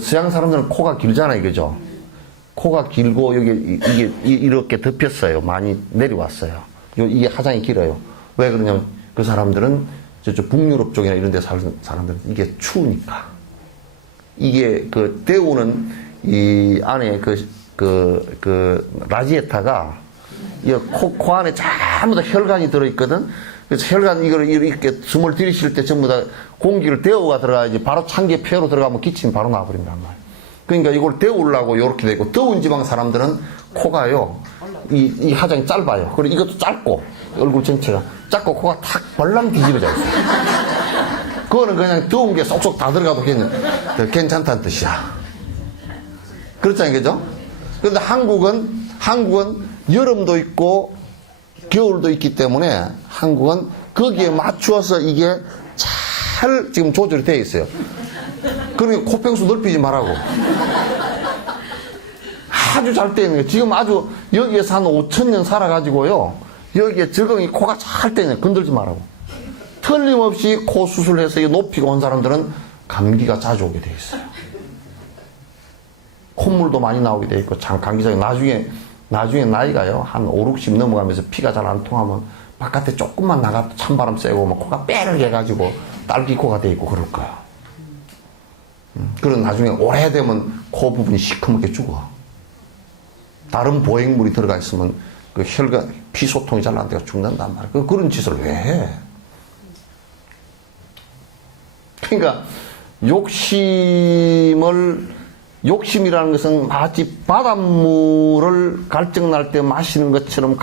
서양 사람들은 코가 길잖아요, 그죠? 코가 길고 이게 이렇게 덮였어요. 많이 내려왔어요. 이게 하장이 길어요. 왜 그러냐면 그 사람들은 저쪽 북유럽 쪽이나 이런 데 사는 사람들은 이게 추우니까. 이게 데우는 이 안에 라지에타가 이 코 안에 전부 다 혈관이 들어있거든. 그래서 혈관 이걸 이렇게 숨을 들이쉴 때 전부 다 공기를 데워가 들어가야지 바로 찬게 폐로 들어가면 기침이 바로 나와버린단 말이야. 그러니까 이걸 데우려고 이렇게 되고, 더운 지방 사람들은 코가요, 이 하장이 짧아요. 그리고 이것도 짧고, 얼굴 전체가 짧고 코가 탁 벌랑 뒤집어져 있어요. 그거는 그냥 더운 게 쏙쏙 다 들어가도 괜찮다는 뜻이야. 그렇잖아요, 그죠? 그런데 한국은 여름도 있고 겨울도 있기 때문에 한국은 거기에 맞추어서 이게 잘 지금 조절이 되어 있어요. 그러니까 코평수 넓히지 말라고. 아주 잘 되어 있는 거예요. 지금 아주 여기에서 한 5,000년 살아가지고요, 여기에 적응이 코가 잘 되어 있는 거예요. 건들지 말라고. 틀림없이 코 수술해서 높이고 온 사람들은 감기가 자주 오게 되어 있어요. 콧물도 많이 나오게 되어 있고, 참 감기자가 나중에 나이가요, 한 5, 60 넘어가면서 피가 잘 안 통하면 바깥에 조금만 나가도 찬바람 쐬고 막 코가 빼르게가지고 딸기코가 되어 있고 그럴 거야. 그런 나중에 오래되면 코 부분이 시커멓게 죽어. 다른 보행물이 들어가 있으면 그 혈관, 피 소통이 잘 안 돼서 죽는단 말이야. 그런 짓을 왜 해? 그러니까 욕심이라는 것은 마치 바닷물을 갈증 날 때 마시는 것처럼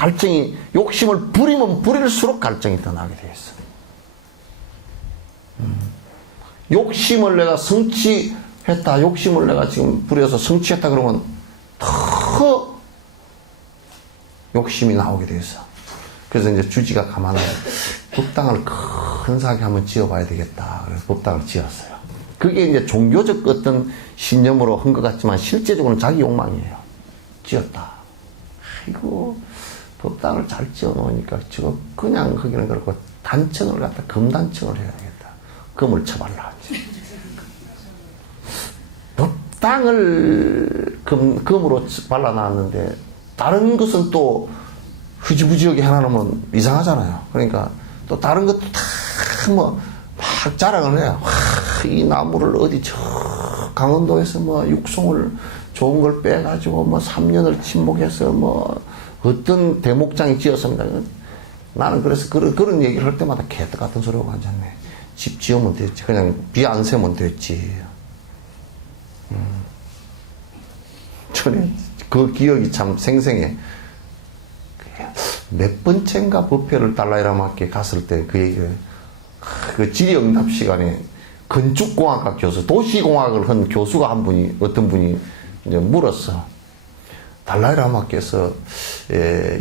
욕심을 부리면 부릴수록 갈증이 더 나게 되어 있어. 욕심을 내가 성취했다, 욕심을 내가 지금 부려서 성취했다 그러면 더 욕심이 나오게 되어 있어. 그래서 이제 주지가 가만하게 법당을 근사하게 한번 지어봐야 되겠다. 그래서 법당을 지었어요. 그게 이제 종교적 어떤 신념으로 한 것 같지만 실제적으로는 자기 욕망이에요. 지었다. 아이고, 법당을 잘 지어놓으니까 저거 그냥 거기는 그렇고 단층을 갖다 금단층을 해야겠다. 금을 쳐발라. 법당을 금으로 발라놨는데 다른 것은 또 흐지부지하게 해놔놓으면 이상하잖아요. 그러니까 또 다른 것도 다 막 자랑을 해요. 이 나무를 어디 저 강원도에서 육송을 좋은 걸 빼가지고 3년을 침묵해서 어떤 대목장이 지었습니다. 나는 그래서 그런 얘기를 할 때마다 개떡 같은 소리가 앉았네. 집 지으면 됐지. 그냥 비 안 새면 됐지. 저는 그 기억이 참 생생해. 몇 번째인가 법회를 달라이라마께 갔을 때 그 얘기를, 그 질의응답 시간에 건축공학과 교수, 도시공학을 한 교수가 어떤 분이 이제 물었어. 달라이라마께서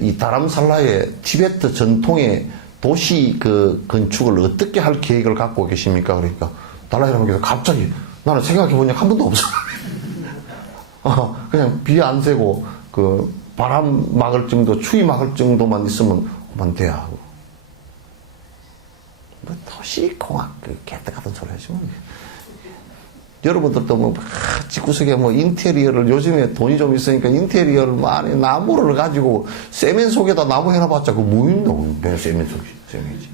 이 다람살라의 티베트 전통의 도시 건축을 어떻게 할 계획을 갖고 계십니까? 그러니까 달라이라마께서 갑자기, 나는 생각해본 적 한 번도 없어. 그냥 비 안 새고 바람 막을 정도, 추위 막을 정도만 있으면 그만 돼 하고. 도시공학 개떡 같은 소리 하시면 여러분들도 집구석에 인테리어를, 요즘에 돈이 좀 있으니까 인테리어를 안에 나무를 가지고 세면 속에다 나무 해놔봤자 그거 뭐 있노? 세면 속이지.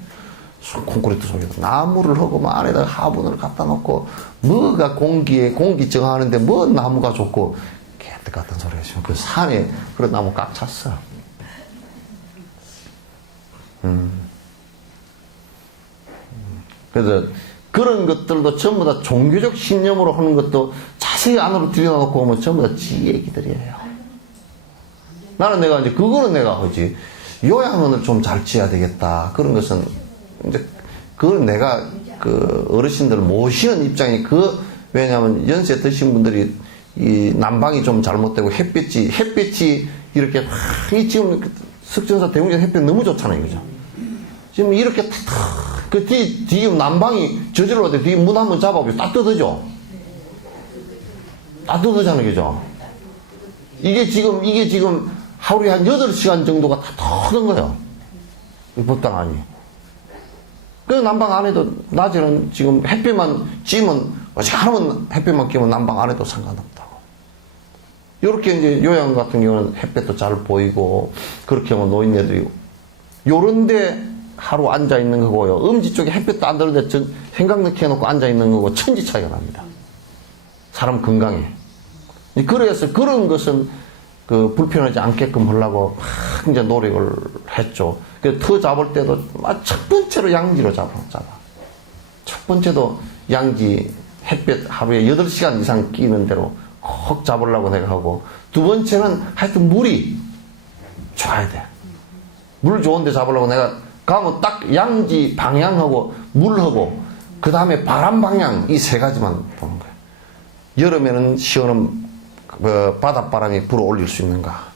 콘크리트 속에서 나무를 하고 뭐 안에다가 화분을 갖다 놓고 뭐가 공기 정하는데 뭐 나무가 좋고 개떡 같은 소리 하시면 그 산에 그런 나무 꽉 찼어. 그래서 그런 것들도 전부 다 종교적 신념으로 하는 것도 자세히 안으로 들여놓고 보면 전부 다 지 얘기들이에요. 나는 내가 이제 그거는 내가 하지. 요양원을 좀 잘 지어야 되겠다. 그런 것은 이제 그걸 내가 그 어르신들을 모시는 입장이 왜냐하면 연세 드신 분들이 이 난방이 좀 잘못되고 햇빛이 이렇게 지금 석전사 대웅전 햇빛 너무 좋잖아요, 그죠? 지금 이렇게 그 뒤 난방이 저질러 때 뒤 문 한번 잡아보면 따뜻하죠? 따뜻하잖아요, 그죠? 이게 지금 하루에 한 8시간 정도가 다 터는 거예요. 법당 안이. 그래서 난방 안 해도, 낮에는 지금 햇빛만 찌면, 어지간하면 햇빛만 끼면 난방 안 해도 상관없다고. 요렇게 이제 요양 같은 경우는 햇빛도 잘 보이고, 그렇게 하면 노인네들이, 요런데 하루 앉아있는 거고요. 음지 쪽에 햇빛도 안 들는데 생각 넣게 해놓고 앉아있는 거고, 천지 차이가 납니다. 사람 건강에. 그래서 그런 것은 불편하지 않게끔 하려고 막 이제 노력을 했죠. 터 잡을 때도 첫 번째로 양지로 잡아. 첫 번째도 양지 햇빛 하루에 8시간 이상 끼는 대로 콕 잡으려고 내가 하고, 두 번째는 하여튼 물이 좋아야 돼. 물 좋은데 잡으려고 내가 가면 딱 양지 방향하고 물하고 그 다음에 바람 방향 이 세 가지만 보는 거예요. 여름에는 시원한 바닷바람이 불어올릴 수 있는가?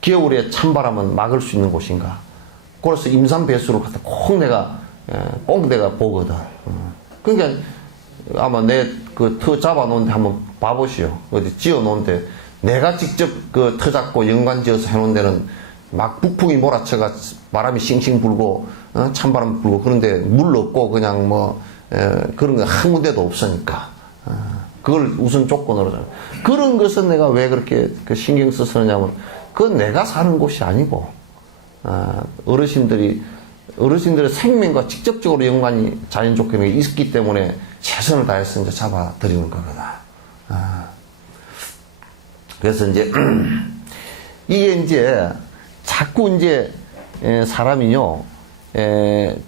겨울에 찬바람은 막을 수 있는 곳인가? 그래서 임산배수를 갖다 꼭 내가 보거든. 그러니까 아마 내 그 터 잡아놓은데 한번 봐보시오. 어디 지어놓은데 내가 직접 그 터 잡고 연관 지어서 해놓은 데는 막 북풍이 몰아쳐가 바람이 싱싱 불고 찬바람 불고 그런데 물 없고 그냥 그런 거 한 군데도 없으니까. 그걸 우선 조건으로. 그런 것은 내가 왜 그렇게 신경 써서 하냐면, 그건 내가 사는 곳이 아니고, 어르신들의 생명과 직접적으로 연관이 자연 조건이 있기 때문에 최선을 다해서 이제 잡아드리는 거거든. 그래서 이제, 이게 이제, 자꾸 이제, 사람이요,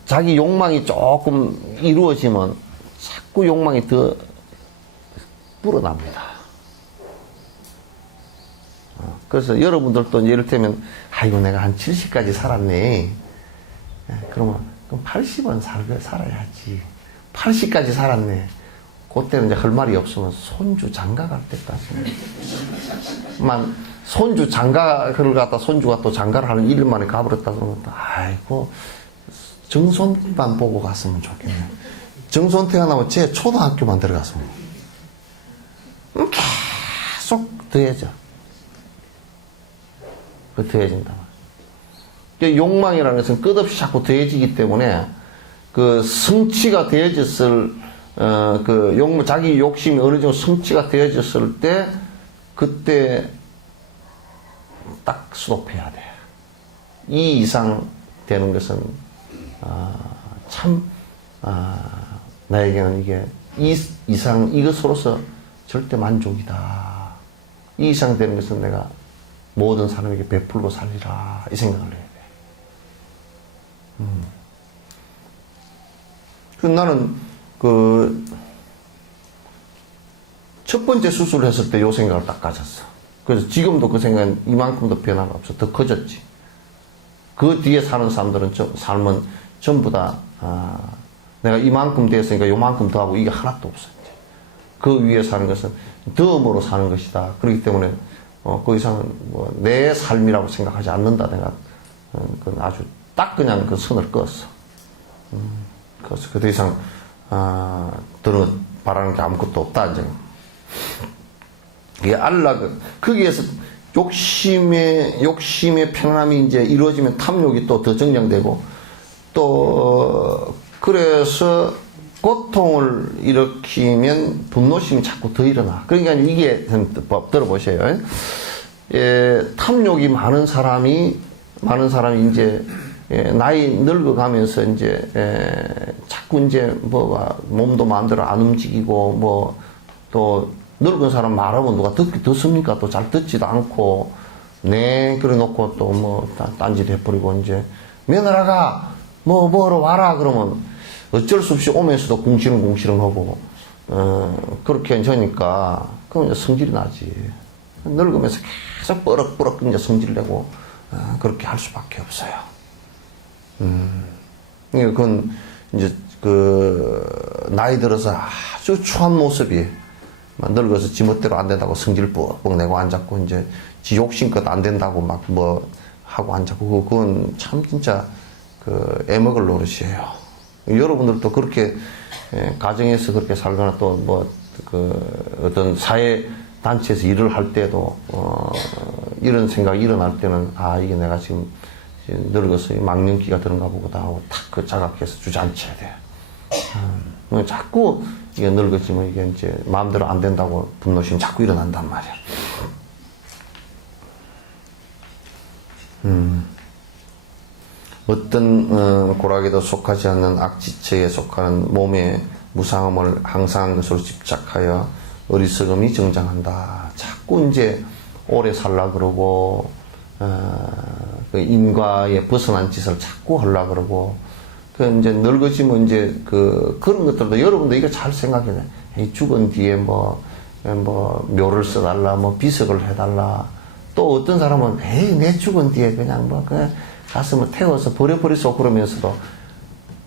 자기 욕망이 조금 이루어지면 자꾸 욕망이 더 불어납니다. 그래서 여러분들도 이를테면, 아이고, 내가 한 70까지 살았네. 그럼 80은 살아야지. 80까지 살았네. 그때는 이제 할 말이 없으면 손주 장가 갈 때까지. 손주 장가를 갖다 손주가 또 장가를 하는 1년 만에 가버렸다 그러면, 아이고, 정손만 보고 갔으면 좋겠네. 정손 태어나면 제 초등학교만 들어갔으면. 계속 더해져. 더해진다. 욕망이라는 것은 끝없이 자꾸 더해지기 때문에 그 성취가 되어졌을 자기 욕심이 어느 정도 성취가 되어졌을 때 그때 딱 스톱해야 돼. 이 이상 되는 것은 나에게는 이게 이 이상 이것으로서 절대 만족이다. 이 이상 되는 것은 내가 모든 사람에게 베풀고 살리라. 이 생각을 해야 돼. 나는 첫 번째 수술을 했을 때 이 생각을 딱 가졌어. 그래서 지금도 그 생각은 이만큼도 변화가 없어. 더 커졌지. 그 뒤에 사는 사람들은 삶은 전부 다 내가 이만큼 됐으니까 요만큼 더 하고 이게 하나도 없어. 그 위에 사는 것은 덤으로 사는 것이다. 그렇기 때문에 그 이상은 내 삶이라고 생각하지 않는다. 내가 그건 아주 딱 그냥 그 선을 그었어. 그래서 그 더 이상 바라는 게 아무것도 없다. 이제 이게 거기에서 욕심의 편안함이 이제 이루어지면 탐욕이 또 더 정량되고, 또 그래서 고통을 일으키면 분노심이 자꾸 더 일어나. 그러니까 이게 들어보세요. 탐욕이 많은 사람이 이제 나이 늙어가면서 자꾸 뭐가 몸도 마음대로 안 움직이고 뭐 또 늙은 사람 말하면 누가 듣습니까? 또 잘 듣지도 않고 네 그래 놓고 또 뭐 딴짓 해버리고 며느라가 뭐로 와라 그러면 어쩔 수 없이 오면서도 궁시렁궁시렁 하고 그렇게 하니까 그럼 성질이 나지. 늙으면서 계속 뻐럭뻐럭 성질 내고 그렇게 할 수밖에 없어요. 그건 나이 들어서 아주 추한 모습이 늙어서 지멋대로 안 된다고 성질 뻑뻑 내고 앉았고 지 욕심껏 안 된다고 막 뭐 하고 앉았고 그건 참 진짜 애먹을 노릇이에요. 여러분들도 그렇게 가정에서 그렇게 살거나 또 뭐 어떤 사회 단체에서 일을 할 때도 이런 생각이 일어날 때는 이게 내가 지금 늙어서 망령기가 드는가 보다 하고 탁 자각해서 주저앉혀야 돼. 자꾸 이게 늙어지면 이게 마음대로 안 된다고 분노심이 자꾸 일어난단 말이야. 어떤 고락에도 속하지 않는 악지체에 속하는 몸의 무상함을 항상 것으로 집착하여 어리석음이 정장한다. 자꾸 오래 살라 그러고 그 인과에 벗어난 짓을 자꾸 하려 그러고 늙어지면 그런 것들도 여러분도 이거 잘 생각해야 돼. 죽은 뒤에 뭐 묘를 써달라 뭐 비석을 해달라. 또 어떤 사람은 내 죽은 뒤에 그냥 그냥 가슴을 태워서 버려버릴 수 없고 그러면서도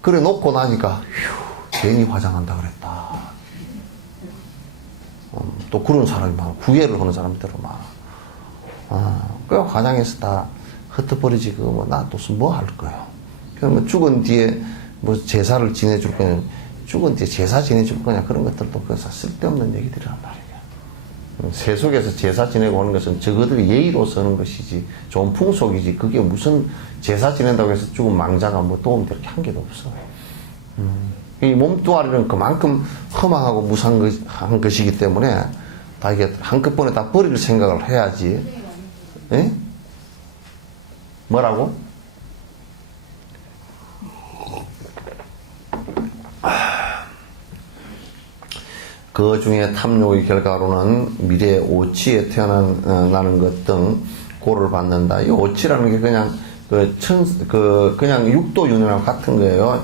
그래 놓고 나니까 괜히 화장한다 그랬다. 또 그런 사람이 많아. 구애를 하는 사람들은 많아. 그 화장해서 다 흩어버리지 그거 뭐 놔둬서 뭐 할 거예요. 그러면 죽은 뒤에 뭐 제사를 지내줄 거냐, 죽은 뒤에 제사 지내줄 거냐 그런 것들도 그래서 쓸데없는 얘기들이란 말이에요. 세속에서 제사 지내고 하는 것은 저거들이 예의로서 하는 것이지 좋은 풍속이지 그게 무슨 제사 지낸다고 해서 죽은 망자가 뭐 도움될 게 한 개도 없어. 이 몸뚱아리는 그만큼 험하고 무상한 것이기 때문에 다 이게 한꺼번에 다 버릴 생각을 해야지. 예? 뭐라고? 그 중에 탐욕의 결과로는 미래 오치에 태어나는 것 등 고를 받는다. 이 오치라는 게 그냥 그냥 육도윤회랑 같은 거예요.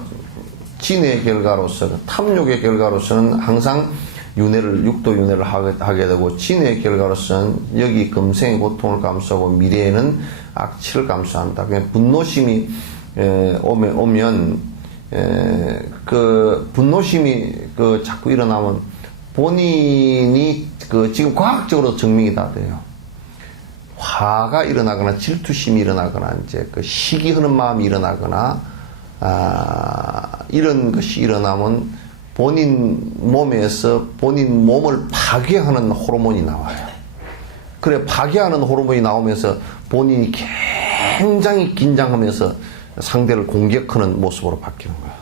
진의 결과로서 탐욕의 결과로서는 항상 육도윤회를 하게 되고 진의 결과로서는 여기 금생의 고통을 감수하고 미래에는 악취를 감수한다. 그냥 분노심이 오면 그 분노심이 자꾸 일어나면 본인이 지금 과학적으로 증명이 다 돼요. 화가 일어나거나 질투심이 일어나거나 시기하는 마음이 일어나거나 이런 것이 일어나면 본인 몸에서 본인 몸을 파괴하는 호르몬이 나와요. 그래 파괴하는 호르몬이 나오면서 본인이 굉장히 긴장하면서 상대를 공격하는 모습으로 바뀌는 거예요.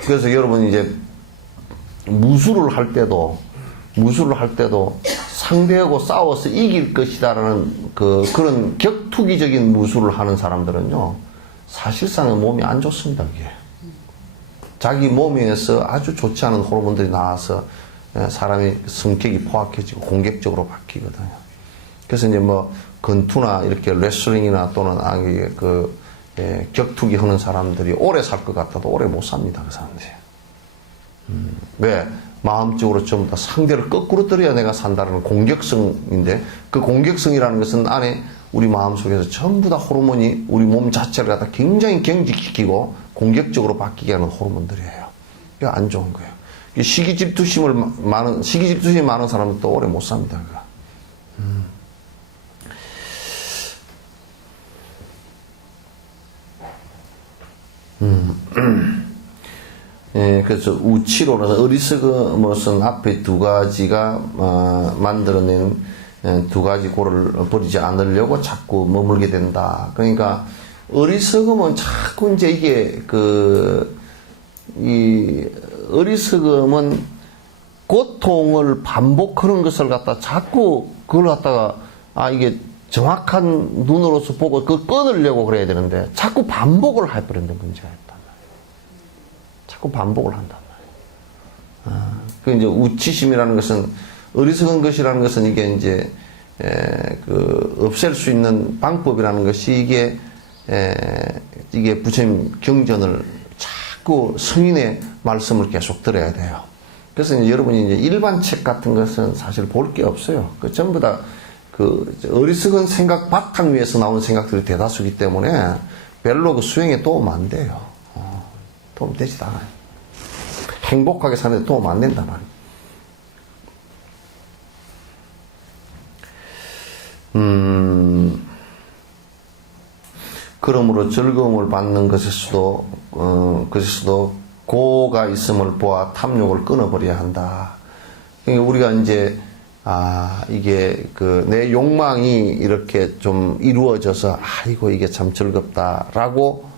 그래서 여러분 무술을 할 때도 상대하고 싸워서 이길 것이다라는 그런 격투기적인 무술을 하는 사람들은요, 사실상은 몸이 안 좋습니다, 그게. 자기 몸에서 아주 좋지 않은 호르몬들이 나와서 사람이 성격이 포악해지고 공격적으로 바뀌거든요. 그래서 권투나 이렇게 레슬링이나 또는 격투기 하는 사람들이 오래 살 것 같아도 오래 못 삽니다, 그 사람들이. 왜? 마음적으로 전부 다 상대를 거꾸로 떨어야 내가 산다는 공격성인데, 그 공격성이라는 것은 안에 우리 마음속에서 전부 다 호르몬이 우리 몸 자체를 갖다 굉장히 경직시키고 공격적으로 바뀌게 하는 호르몬들이에요. 이게 안 좋은 거예요. 시기질투심이 많은 사람은 또 오래 못 삽니다. 그래서 우치로는 어리석음으로서는 앞에 두 가지가 만들어낸 두 가지 고를 버리지 않으려고 자꾸 머물게 된다. 그러니까 어리석음은 자꾸 이게 이 어리석음은 고통을 반복하는 것을 갖다 자꾸 그걸 갖다가 이게 정확한 눈으로서 보고 그 끊으려고 그래야 되는데 자꾸 반복을 해버리는 문제가 있단 말이에요. 자꾸 반복을 한단 말이에요. 그 이제 우치심이라는 것은 어리석은 것이라는 것은 이게 이제 없앨 수 있는 방법이라는 것이 이게 부처님 경전을 자꾸 성인의 말씀을 계속 들어야 돼요. 그래서 이제 여러분이 이제 일반 책 같은 것은 사실 볼 게 없어요. 그 전부 다 그 어리석은 생각 바탕 위에서 나온 생각들이 대다수기 때문에 별로 그 수행에 도움 안 돼요. 도움 되지도 않아요. 행복하게 사는데 도움 안 된단 말이에요. 그러므로 즐거움을 받는 것에서도 고가 있음을 보아 탐욕을 끊어버려야 한다. 그러니까 우리가 이제 이게 내 욕망이 이렇게 좀 이루어져서 이게 참 즐겁다라고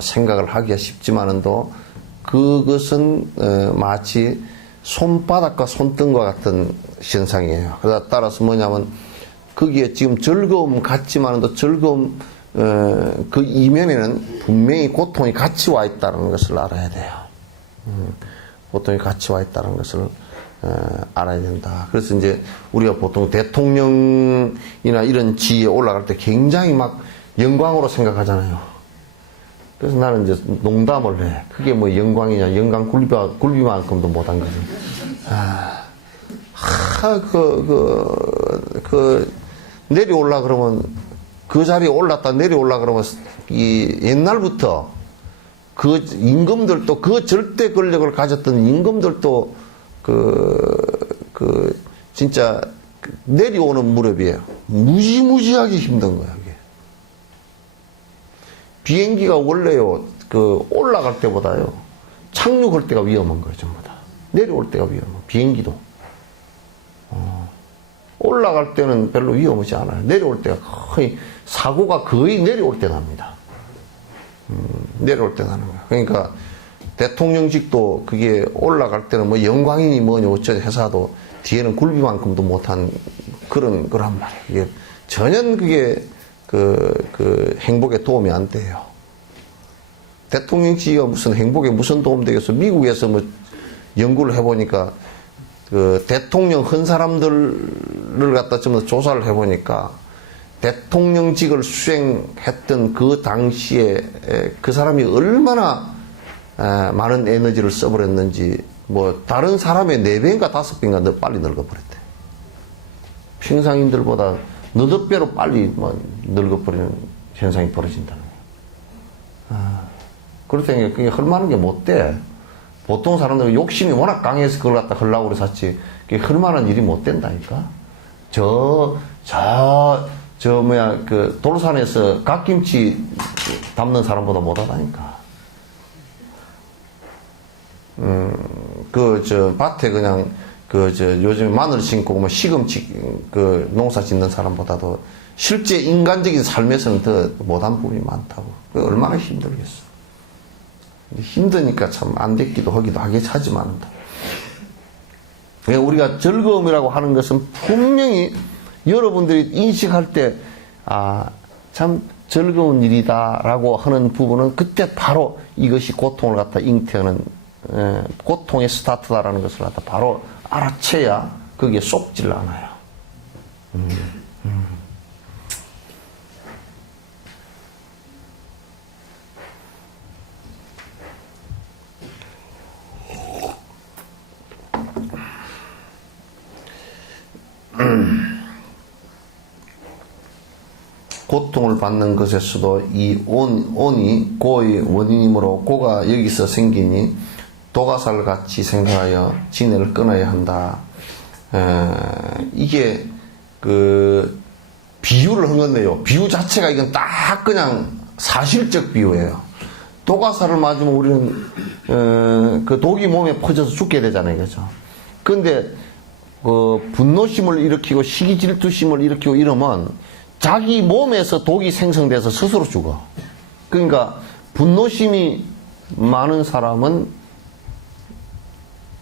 생각을 하기가 쉽지만은도 그것은 마치 손바닥과 손등과 같은 현상이에요. 그래서 따라서 뭐냐면 거기에 지금 즐거움 같지만은도 즐거움 그 이면에는 분명히 고통이 같이 와 있다는 것을 알아야 돼요. 고통이 같이 와 있다는 것을 알아야 된다. 그래서 이제 우리가 보통 대통령이나 이런 지위에 올라갈 때 굉장히 막 영광으로 생각하잖아요. 그래서 나는 이제 농담을 해. 그게 뭐 영광이냐, 영광 굴비만큼도 못한 거지. 내려올라 그러면 그 자리에 올랐다 내려올라 그러면 옛날부터 그 임금들도 그 절대 권력을 가졌던 임금들도 진짜 내려오는 무렵이에요. 무지무지하게 힘든 거야, 이게. 비행기가 원래요, 올라갈 때보다요, 착륙할 때가 위험한 거예요, 전부 다. 내려올 때가 위험한 거예요, 비행기도. 올라갈 때는 별로 위험하지 않아요. 내려올 때가 사고가 거의 내려올 때 납니다. 내려올 때 나는 거예요. 그러니까, 대통령직도 그게 올라갈 때는 뭐 영광이니 뭐니 어쩌니 해서도 뒤에는 굴비만큼도 못한 그런 거란 말이에요. 이게 전혀 그게 행복에 도움이 안 돼요. 대통령직이 무슨 행복에 무슨 도움 되겠어? 미국에서 뭐 연구를 해보니까 대통령 한 사람들을 갖다 좀 조사를 해보니까 대통령직을 수행했던 그 당시에 그 사람이 얼마나 많은 에너지를 써버렸는지, 뭐, 다른 사람의 4배인가 5배인가 더 빨리 늙어버렸대. 평상인들보다 너댓 배로 빨리 늙어버리는 현상이 벌어진다는 거예요. 그렇다니까 그게 헐만한 게 못 돼. 보통 사람들은 욕심이 워낙 강해서 그걸 갖다 하려고 그래 샀지. 그게 헐만한 일이 못 된다니까. 돌산에서 갓김치 담는 사람보다 못하다니까. 밭에 그냥, 요즘에 마늘 심고, 뭐, 시금치, 농사 짓는 사람보다도 실제 인간적인 삶에서는 더 못한 부분이 많다고. 얼마나 힘들겠어. 힘드니까 참 안 됐기도 하기도 하지만. 우리가 즐거움이라고 하는 것은 분명히 여러분들이 인식할 때, 참 즐거운 일이다라고 하는 부분은 그때 바로 이것이 고통을 갖다 잉태하는 고통의 스타트다라는 것을 갖다 바로 알아채야 거기에 쏙질 않아요. 고통을 받는 것에서도 이 온이 고의 원인이므로 고가 여기서 생기니 도가살같이 생각하여 진해를 끊어야 한다. 이게 비유를 한 건데요. 비유 자체가 이건 딱 그냥 사실적 비유예요. 도가살을 맞으면 우리는 그 독이 몸에 퍼져서 죽게 되잖아요, 그죠? 근데 분노심을 일으키고 시기질투심을 일으키고 이러면 자기 몸에서 독이 생성돼서 스스로 죽어. 그러니까 분노심이 많은 사람은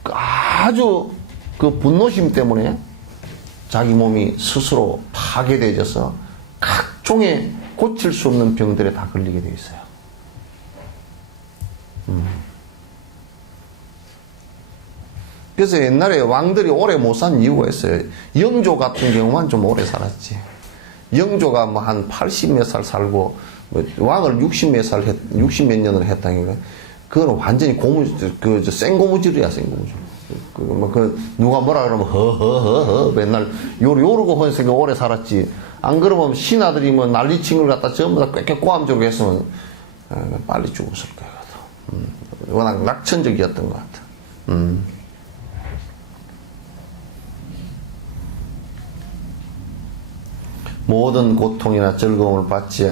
아주 그 분노심 때문에 자기 몸이 스스로 파괴되어져서 각종의 고칠 수 없는 병들에 다 걸리게 되어 있어요. 그래서 옛날에 왕들이 오래 못 산 이유가 있어요. 영조 같은 경우만 좀 오래 살았지. 영조가 뭐 한 80 몇 살 살고, 뭐 왕을 60 몇 살, 60 몇 년을 했다니까. 그거는 완전히 생고무줄이야, 생고무줄. 누가 뭐라 그러면, 허허허허, 맨날 요러고 하니까 오래 살았지. 안 그러면 신하들이 뭐 난리친 걸 갖다 전부 다 꽥꽥 꼬암조로 했으면, 빨리 죽었을 거야. 워낙 낙천적이었던 것 같아. 모든 고통이나 즐거움을 받지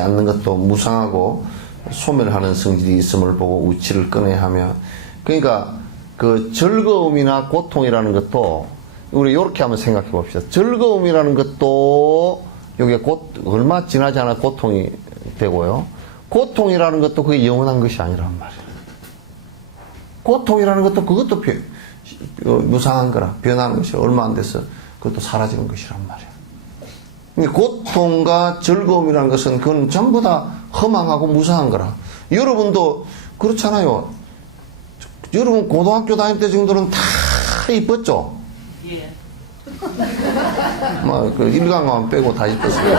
않는 것도 무상하고 소멸하는 성질이 있음을 보고 우치를 꺼내야 하며, 그러니까 그 즐거움이나 고통이라는 것도 우리 이렇게 한번 생각해 봅시다. 즐거움이라는 것도 여기에 얼마 지나지 않아 고통이 되고요. 고통이라는 것도 그게 영원한 것이 아니란 말이에요. 고통이라는 것도 그것도 무상한 거라, 변하는 것이 얼마 안 돼서 그것도 사라지는 것이란 말이에요. 고통과 즐거움이라는 것은 그건 전부 다 허망하고 무상한 거라. 여러분도 그렇잖아요. 여러분 고등학교 다닐 때 정도는 다 이뻤죠? 예. 그 일강만 빼고 다 이뻤어요.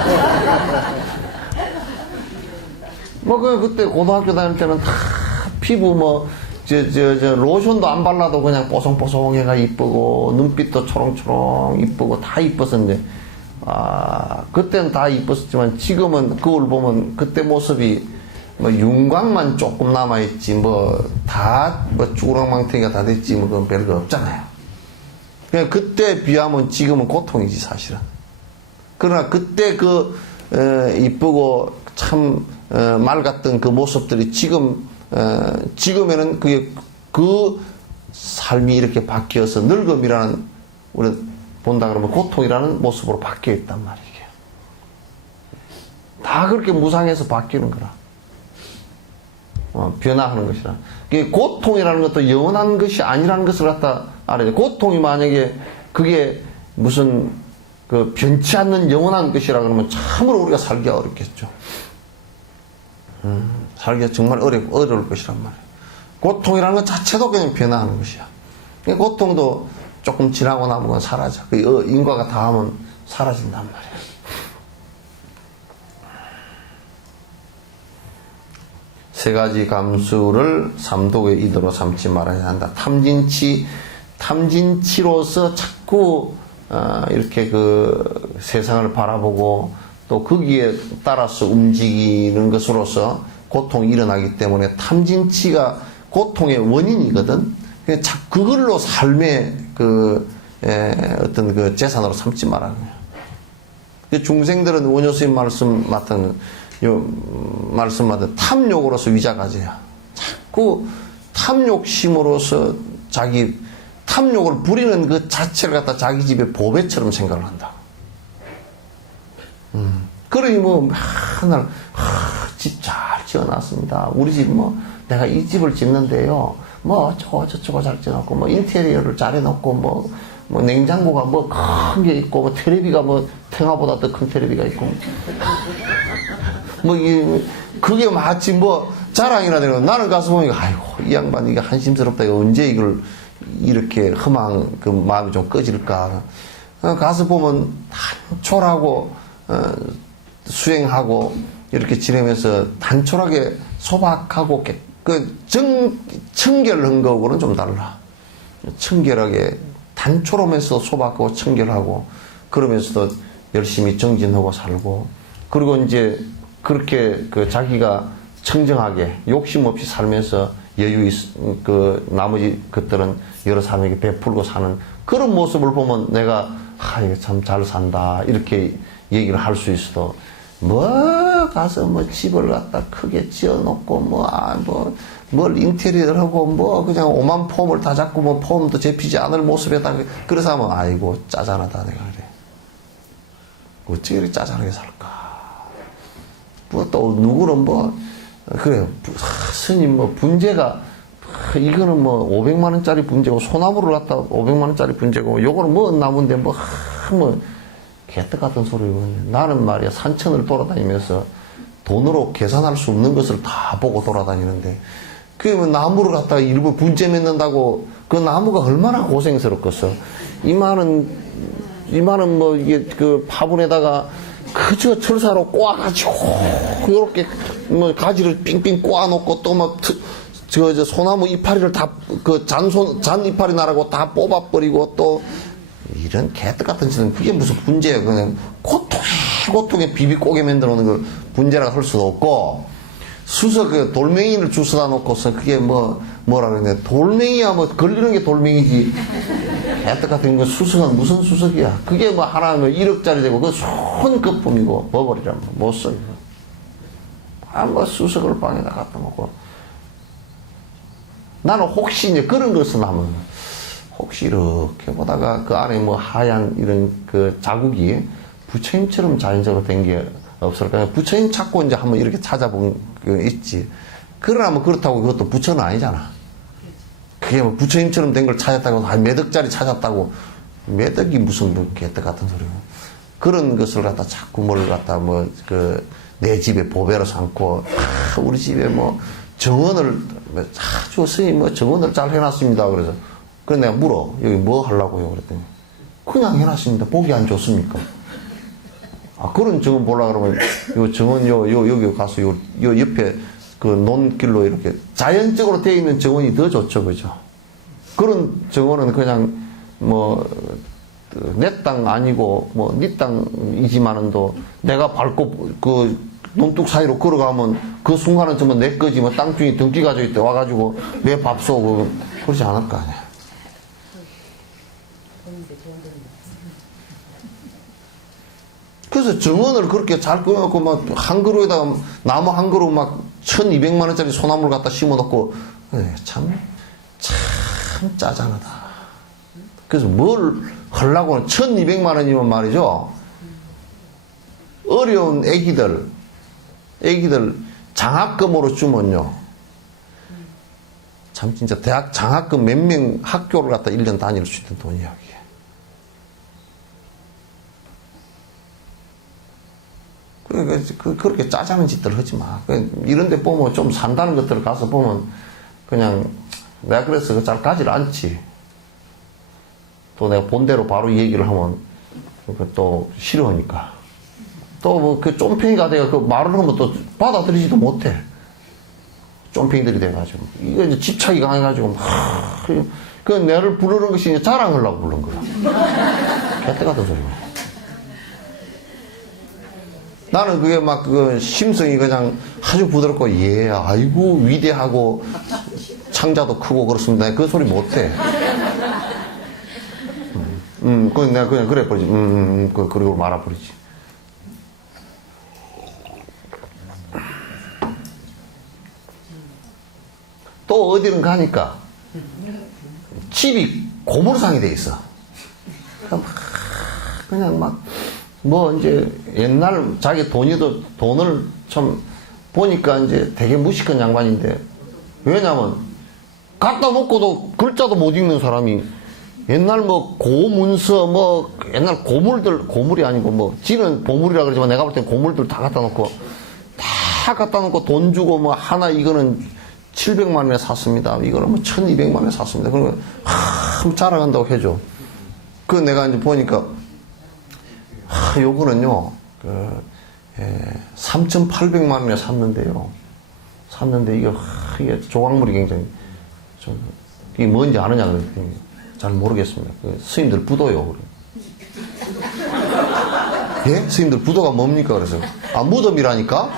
그때 고등학교 다닐 때는 다 피부 로션도 안 발라도 그냥 뽀송뽀송해가 이쁘고, 눈빛도 초롱초롱 이쁘고 다 이뻤었는데, 그때는 다 이뻤었지만 지금은 거울 보면 그때 모습이 윤곽만 조금 남아있지, 쭈구랑망태기가 다 됐지, 그건 별거 없잖아요. 그냥 그때 비하면 지금은 고통이지, 사실은. 그러나 그때 이쁘고 참, 맑았던 그 모습들이 지금에는 그 삶이 이렇게 바뀌어서 늙음이라는, 우리 본다 그러면 고통이라는 모습으로 바뀌어 있단 말이에요. 다 그렇게 무상해서 바뀌는 거라. 변화하는 것이라. 고통이라는 것도 영원한 것이 아니라는 것을 갖다 알아야 돼. 고통이 만약에 그게 무슨 변치 않는 영원한 것이라 그러면 참으로 우리가 살기가 어렵겠죠. 살기가 정말 어려울 것이란 말이에요. 고통이라는 것 자체도 그냥 변화하는 것이야. 고통도 조금 지나고 나면 그건 사라져. 인과가 닿으면 사라진단 말이야. 세 가지 감수를 삼독의 이도로 삼지 말아야 한다. 탐진치로서 자꾸 이렇게 세상을 바라보고 또 거기에 따라서 움직이는 것으로서 고통이 일어나기 때문에 탐진치가 고통의 원인이거든. 그걸로 삶의 어떤 재산으로 삼지 말라는 거예요. 중생들은 원효스님 말씀마다 탐욕으로서 위자가제야. 자꾸 탐욕심으로서 탐욕을 부리는 그 자체를 갖다 자기 집의 보배처럼 생각을 한다. 그러니 맨날 집 잘 지어놨습니다. 우리 집 내가 이 집을 짓는데요. 저거 잘 지어놓고 인테리어를 잘 해놓고 냉장고가 큰 게 있고 텔레비가 탱화보다 더 큰 텔레비가 있고 그게 마치 자랑이나 되는 거. 나는 가서 보니까 아이고 이 양반 이게 한심스럽다. 언제 이걸 이렇게 험한 마음이 좀 꺼질까. 가서 보면 단촐하고 수행하고 이렇게 지내면서 단촐하게 소박하고 청결한 거하고는 좀 달라. 청결하게 단촐하면서 소박하고 청결하고 그러면서도 열심히 정진하고 살고, 그리고 이제 그렇게 자기가 청정하게 욕심 없이 살면서 나머지 것들은 여러 사람에게 베풀고 사는 그런 모습을 보면 내가 이거 참 잘 산다 이렇게 얘기를 할 수 있어도 가서 집을 갖다 크게 지어놓고 뭘 인테리어를 하고 그냥 오만 폼을 다 잡고 폼도 잡히지 않을 모습에다 그래서 하면 아이고 짜잔하다 내가 그래. 어떻게 이렇게 짜잔하게 살까. 또 누구는 그래요. 스님 분재가 이거는 뭐 500만 원짜리 분재고 소나무를 갖다 500만 원짜리 분재고 요거는 뭐 나무인데 뭐 개떡 같은 소리고. 나는 말이야 산천을 돌아다니면서 돈으로 계산할 수 없는 것을 다 보고 돌아다니는데 그 나무를 갖다가 일부 분재 맺는다고 그 나무가 얼마나 고생스럽겠어. 이만한 뭐 이게 그 파분에다가 그저 철사로 꼬아가지고 요렇게 뭐 가지를 삥삥 꼬아놓고 또 막 저 소나무 이파리를 다 그 잔 이파리 나라고 다 뽑아버리고 또 이런 개떡 같은 짓은 그게 무슨 분재야. 그냥 고통에 비비꼬게 만들어 놓은 걸 분재라고 할 수도 없고 수석 그 돌멩이를 주워다 놓고서 그게 뭐라 그러냐 돌멩이야 뭐 걸리는 게 돌멩이지 개떡 같은 거 수석은 무슨 수석이야. 그게 뭐 하나 뭐 1억짜리 되고 그 손거품이고 버버리라면 못 써요. 뭐 수석을 방에다 갖다 놓고 나는 혹시 이제 그런 것을 하면 혹시 이렇게 보다가 그 안에 뭐 하얀 이런 그 자국이 부처님처럼 자연적으로 된 게 없을까. 부처님 찾고 이제 한번 이렇게 찾아본 게 있지. 그러나 뭐 그렇다고 그것도 부처는 아니잖아. 그게 뭐 부처님처럼 된 걸 찾았다고 한 몇 억짜리 찾았다고 매덕이 무슨 뭐 개떡 같은 소리고. 그런 것을 갖다 자꾸 뭘 갖다 뭐 그 내 집에 보배로 삼고 우리 집에 뭐 정원을 아주 스님 뭐 정원을 잘 해놨습니다. 그래서 내가 물어 여기 뭐 하려고요 그랬더니 그냥 해놨습니다. 보기 안 좋습니까? 그런 정원 보려고 그러면 요 정원 여기 가서 요 옆에 그 논길로 이렇게 자연적으로 되어 있는 정원이 더 좋죠. 그죠? 그런 정원은 그냥 뭐 내 땅 아니고 뭐 네 땅이지만은도 내가 밟고 그 논둑 사이로 걸어가면 그 순간은 정말 내 거지. 뭐 땅중이 등기 가지고 있대 와가지고 내 밥 쏘고 그러지 않을 거 아니야. 그래서 정원을 그렇게 잘 꾸며놓고 막 한 그루에다가 나무 한 그루 막 1200만 원짜리 소나무를 갖다 심어놓고 참 짜장하다. 그래서 뭘 하려고는 1200만 원이면 말이죠. 어려운 애기들 장학금으로 주면요. 참 진짜 대학 장학금 몇 명 학교를 갖다 1년 다닐 수 있는 돈이야. 그렇게 짜자는 짓들 하지 마. 이런 데 보면 좀 산다는 것들을 가서 보면 그냥 내가 그래서 잘 가지를 않지. 또 내가 본대로 바로 얘기를 하면 또 싫어하니까. 또 뭐 그 쫌팽이가 돼가 그 말을 하면 또 받아들이지도 못해. 쫌팽이들이 돼가지고. 이거 이제 집착이 강해가지고 그 내를 부르는 것이 이제 자랑하려고 부른 거야. 개떼 같은 소리야. 나는 그게 막 그 심성이 그냥 아주 부드럽고 아이고 위대하고 창자도 크고 그렇습니다. 그 소리 못해. 그 내가 그냥 그래 버리지. 그리고 말아버리지. 또 어디는 가니까 집이 고물상이 돼 있어. 그냥 막 뭐 이제 옛날 자기 돈을 참 보니까 이제 되게 무식한 양반인데 왜냐면 갖다 놓고도 글자도 못 읽는 사람이 옛날 뭐 고문서 뭐 옛날 고물이 아니고 뭐 지는 보물이라 그러지만 내가 볼 땐 고물들 다 갖다 놓고 돈 주고 뭐 하나 이거는 700만 원에 샀습니다. 이거는 뭐 1200만 원에 샀습니다. 그러면 자랑한다고 해줘. 그 내가 이제 보니까 요거는요, 3,800만 원에 샀는데요. 이게 조각물이 굉장히 이게 뭔지 아느냐 그랬더니 잘 모르겠습니다. 스님들 부도요. 예? 스님들 부도가 뭡니까? 그래서 무덤이라니까?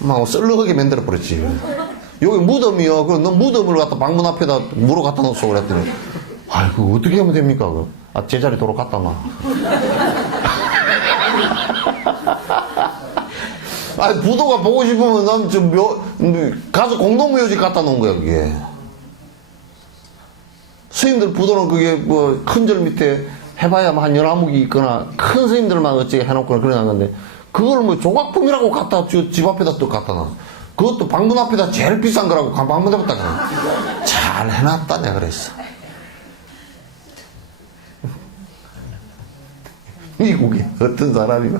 막 썰렁하게 만들어 버렸지. 여기 무덤이요. 그럼 너 무덤을 갖다 방문 앞에다 물어 갖다 놓소 그랬더니 아이고 어떻게 하면 됩니까? 제자리 도로 갖다 놔. 부도가 보고 싶으면 난 좀 가서 공동묘지 갖다 놓은 거야, 그게. 스님들 부도는 그게 뭐 큰 절 밑에 해봐야 한 11목이 있거나 큰 스님들만 어찌 해놓거나 그러는 건데 그걸 뭐 조각품이라고 집 앞에다 또 갖다 놔. 그것도 방문 앞에다 제일 비싼 거라고 방문 해봤다 그래. 잘 해놨다 내가 그랬어. 미국에 어떤 사람이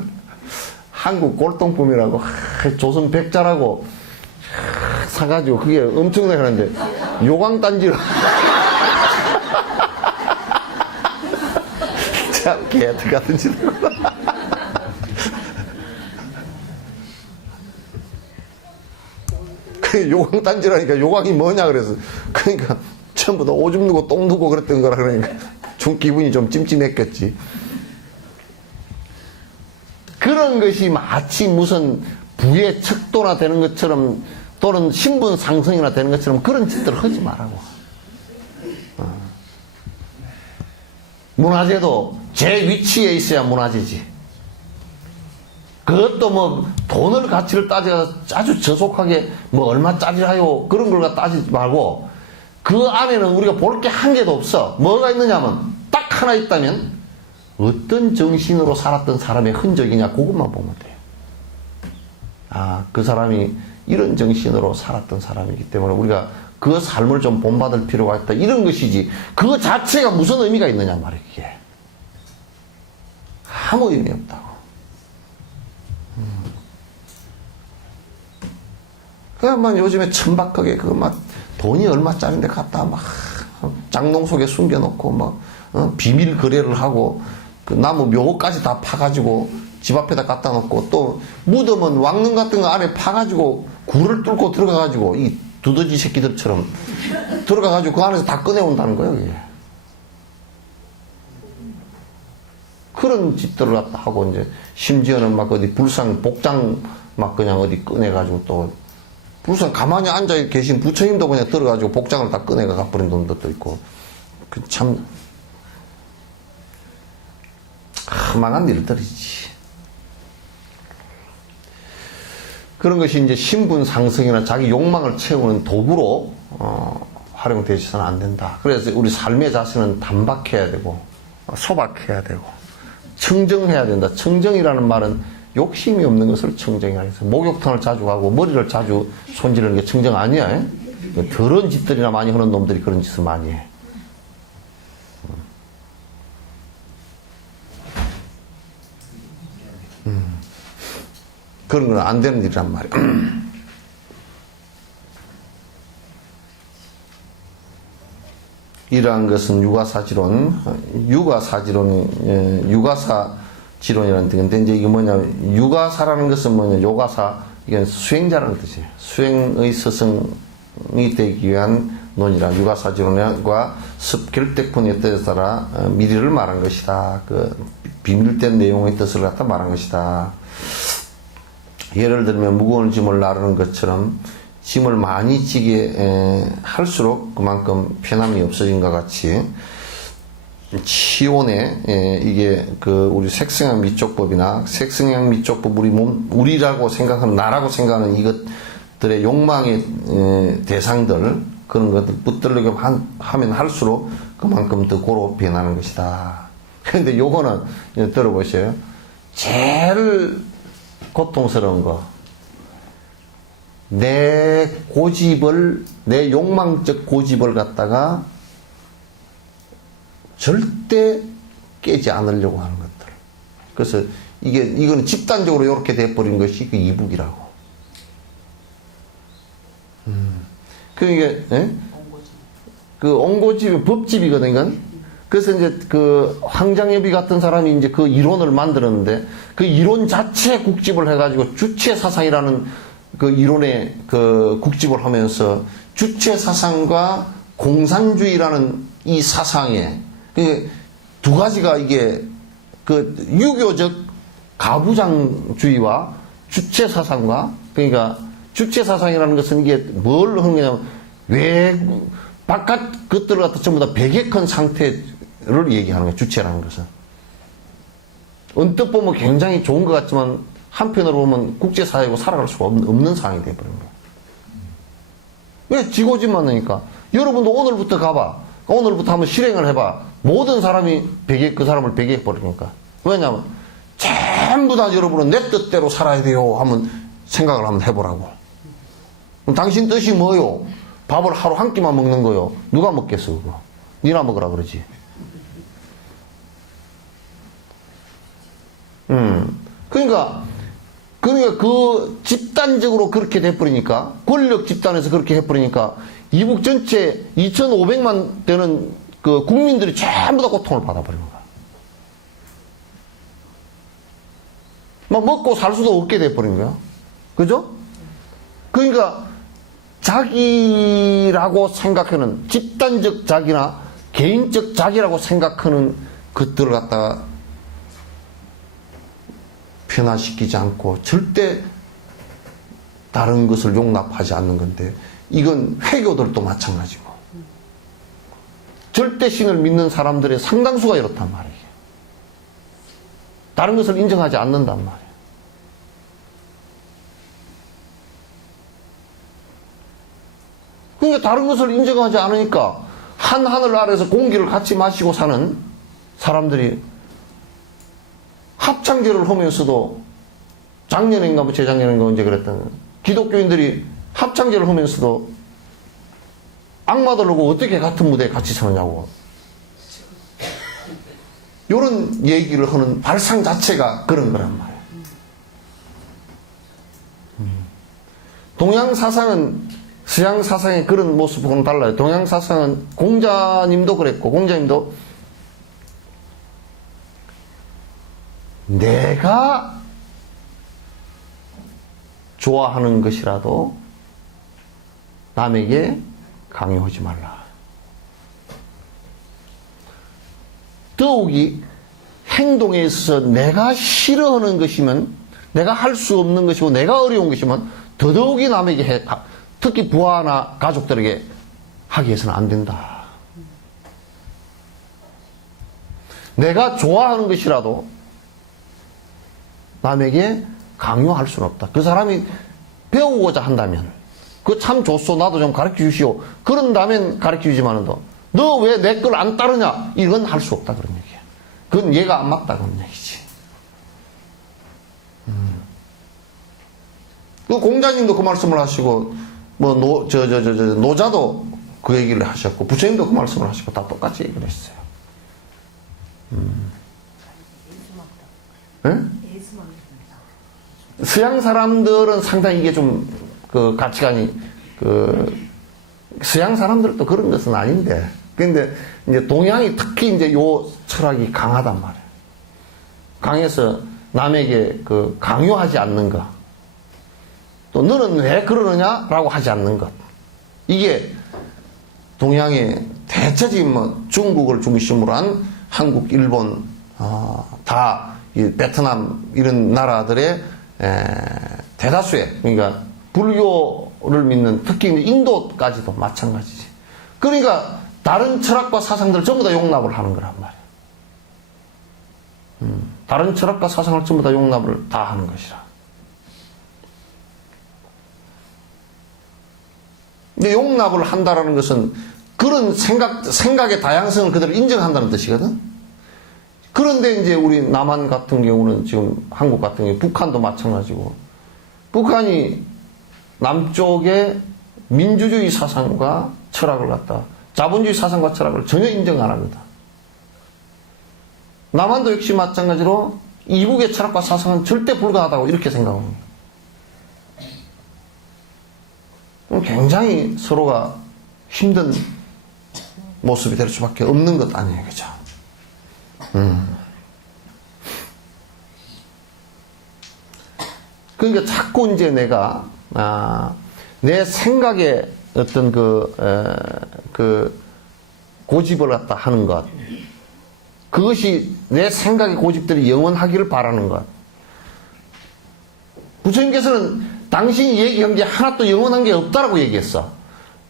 한국 꼴통품이라고 조선 백자라고 사가지고 그게 엄청나게 하는데 요강단지로 참 개들 같은 짓을 그 요강단지라니까 요강이 뭐냐 그래서 그러니까 전부 다 오줌 누고 똥 누고 그랬던 거라 그러니까 좀 기분이 좀 찜찜했겠지. 그런 것이 마치 무슨 부의 척도나 되는 것처럼 또는 신분 상승이나 되는 것처럼 그런 짓들을 하지 말라고. 문화재도 제 위치에 있어야 문화재지. 그것도 뭐 돈을 가치를 따져서 아주 저속하게 뭐 얼마짜리라요 그런 걸 따지지 말고 그 안에는 우리가 볼 게 한 개도 없어. 뭐가 있느냐면 딱 하나 있다면 어떤 정신으로 살았던 사람의 흔적이냐 그것만 보면 돼요. 아, 그 사람이 이런 정신으로 살았던 사람이기 때문에 우리가 그 삶을 좀 본받을 필요가 있다. 이런 것이지 그 자체가 무슨 의미가 있느냐 말이에요. 이게 아무 의미 없다고. 그만 요즘에 천박하게 그 막 돈이 얼마짜리인데 갖다 막 장롱 속에 숨겨놓고 막 비밀 거래를 하고 그 나무 묘까지 다 파가지고 집 앞에다 갖다 놓고 또 무덤은 왕릉 같은 거 안에 파가지고 굴을 뚫고 들어가가지고 이 두더지 새끼들처럼 들어가가지고 그 안에서 다 꺼내온다는 거예요. 이게. 그런 짓들을 갖다 하고 이제 심지어는 막 어디 불상 복장 막 그냥 어디 꺼내가지고 또 불상 가만히 앉아 계신 부처님도 그냥 들어가지고 복장을 다 꺼내가 가버린 놈들도 있고 그 참 망한 일들이지. 그런 것이 이제 신분 상승이나 자기 욕망을 채우는 도구로 활용되어서는 안 된다. 그래서 우리 삶의 자세는 단박해야 되고 소박해야 되고 청정해야 된다. 청정이라는 말은 욕심이 없는 것을 청정이라 해서 목욕탕을 자주 가고 머리를 자주 손지르는 게 청정 아니야. 더러운 짓들이나 많이 하는 놈들이 그런 짓을 많이 해. 그런 건 안 되는 일이란 말이야. 이러한 것은 육아사지론이라는 뜻인데, 이제 이게 뭐냐면, 육아사라는 것은 뭐냐, 요가사, 이건 수행자라는 뜻이에요. 수행의 스승이 되기 위한 논이라, 육아사지론과 습결대폰의 뜻에 따라 미리를 말한 것이다. 그 비밀된 내용의 뜻을 갖다 말한 것이다. 예를 들면 무거운 짐을 나르는 것처럼 짐을 많이 지게 할수록 그만큼 편함이 없어진 것 같이 치원에 이게 그 우리 색성향 미촉법이나 색성향 미촉법 우리라고 생각하는 나라고 생각하는 이것들의 욕망의 대상들 그런 것들 붙들려고 하면 할수록 그만큼 더 고로 변하는 것이다. 그런데 요거는 들어보세요. 제일 고통스러운 거. 내 고집을, 내 욕망적 고집을 갖다가 절대 깨지 않으려고 하는 것들. 그래서 이거는 집단적으로 이렇게 돼버린 것이 그 이북이라고. 그게, 그 옹고집이 법집이거든, 이건. 그래서 이제 그 황장엽이 같은 사람이 이제 그 이론을 만들었는데 그 이론 자체에 국집을 해가지고 주체 사상이라는 그 이론에 그 국집을 하면서 주체 사상과 공산주의라는 이 사상에 두 가지가 이게 그 유교적 가부장주의와 주체 사상과 그러니까 주체 사상이라는 것은 이게 뭘 하는 거냐면 바깥 것들을 갖다 전부 다 배격한 상태를 얘기하는 거예요. 주체라는 것은. 언뜻 보면 굉장히 좋은 것 같지만 한편으로 보면 국제사회고 살아갈 수가 없는 상황이 되어버린 거예요. 왜? 지고집만 하니까. 여러분도 오늘부터 가봐. 오늘부터 한번 실행을 해봐. 모든 사람이 그 사람을 배격해버리니까. 왜냐하면 전부 다 여러분은 내 뜻대로 살아야 돼요 하면 생각을 한번 해보라고. 그럼 당신 뜻이 뭐요? 밥을 하루 한 끼만 먹는 거요. 누가 먹겠어, 그거? 니나 먹으라 그러지. 그러니까 그 집단적으로 그렇게 돼버리니까, 권력 집단에서 그렇게 해버리니까, 이북 전체 2,500만 되는 그 국민들이 전부 다 고통을 받아버리는 거야. 막 먹고 살 수도 없게 돼버린 거야. 그죠? 그러니까, 자기라고 생각하는, 집단적 자기나 개인적 자기라고 생각하는 것들을 갖다가 변화시키지 않고 절대 다른 것을 용납하지 않는 건데, 이건 회교들도 마찬가지고, 절대 신을 믿는 사람들의 상당수가 이렇단 말이에요. 다른 것을 인정하지 않는단 말이에요. 그러니까 다른 것을 인정하지 않으니까 한 하늘 아래서 공기를 같이 마시고 사는 사람들이 합창제를 하면서도, 작년인가 뭐 재작년인가 언제 그랬던, 기독교인들이 합창제를 하면서도 악마들하고 어떻게 같은 무대에 같이 서느냐고, 이런 얘기를 하는 발상 자체가 그런 거란 말이에요. 동양 사상은 서양 사상의 그런 모습하고는 달라요. 동양 사상은, 공자님도 그랬고, 공자님도 내가 좋아하는 것이라도 남에게 강요하지 말라. 더욱이 행동에 있어서 내가 싫어하는 것이면, 내가 할 수 없는 것이고 내가 어려운 것이면 더더욱이 남에게 해, 특히 부하나 가족들에게 하기 위해서는 안 된다. 내가 좋아하는 것이라도 남에게 강요할 수는 없다. 그 사람이 배우고자 한다면, 그거 참 좋소, 나도 좀 가르쳐 주시오, 그런다면 가르쳐 주지만은, 너 왜 내 걸 안 따르냐, 이건 할 수 없다, 그런 얘기야. 그건 얘가 안 맞다, 그런 얘기지. 그 공자님도 그 말씀을 하시고, 뭐 노자도 그 얘기를 하셨고, 부처님도 그 말씀을 하시고, 다 똑같이 얘기를 했어요. 네? 서양 사람들은 상당히 이게 좀, 그 가치관이, 서양 사람들도 그런 것은 아닌데, 근데 이제 동양이 특히 이제 요 철학이 강하단 말이에요. 강해서 남에게 강요하지 않는 것. 또 너는 왜 그러느냐라고 하지 않는 것. 이게 동양의 대체적인 뭐 중국을 중심으로 한 한국, 일본, 다 이 베트남 이런 나라들의 대다수의, 그러니까 불교를 믿는, 특히 인도까지도 마찬가지지. 그러니까 다른 철학과 사상들을 전부 다 용납을 하는 거란 말이에요. 다른 철학과 사상을 전부 다 용납을 다 하는 것이라. 근데 용납을 한다라는 것은 그런 생각의 다양성을 그대로 인정한다는 뜻이거든. 그런데 이제 우리 남한 같은 경우는, 지금 한국 같은 경우, 북한도 마찬가지고, 북한이 남쪽의 민주주의 사상과 철학을 갖다, 자본주의 사상과 철학을 전혀 인정 안 합니다. 남한도 역시 마찬가지로 이북의 철학과 사상은 절대 불가하다고 이렇게 생각합니다. 굉장히 서로가 힘든 모습이 될 수밖에 없는 것 아니에요, 그죠? 그러니까 자꾸 이제 내가, 내 생각에 어떤 고집을 갖다 하는 것, 그것이 내 생각의 고집들이 영원하기를 바라는 것. 부처님께서는 당신이 얘기한 게 하나도 영원한 게 없다라고 얘기했어.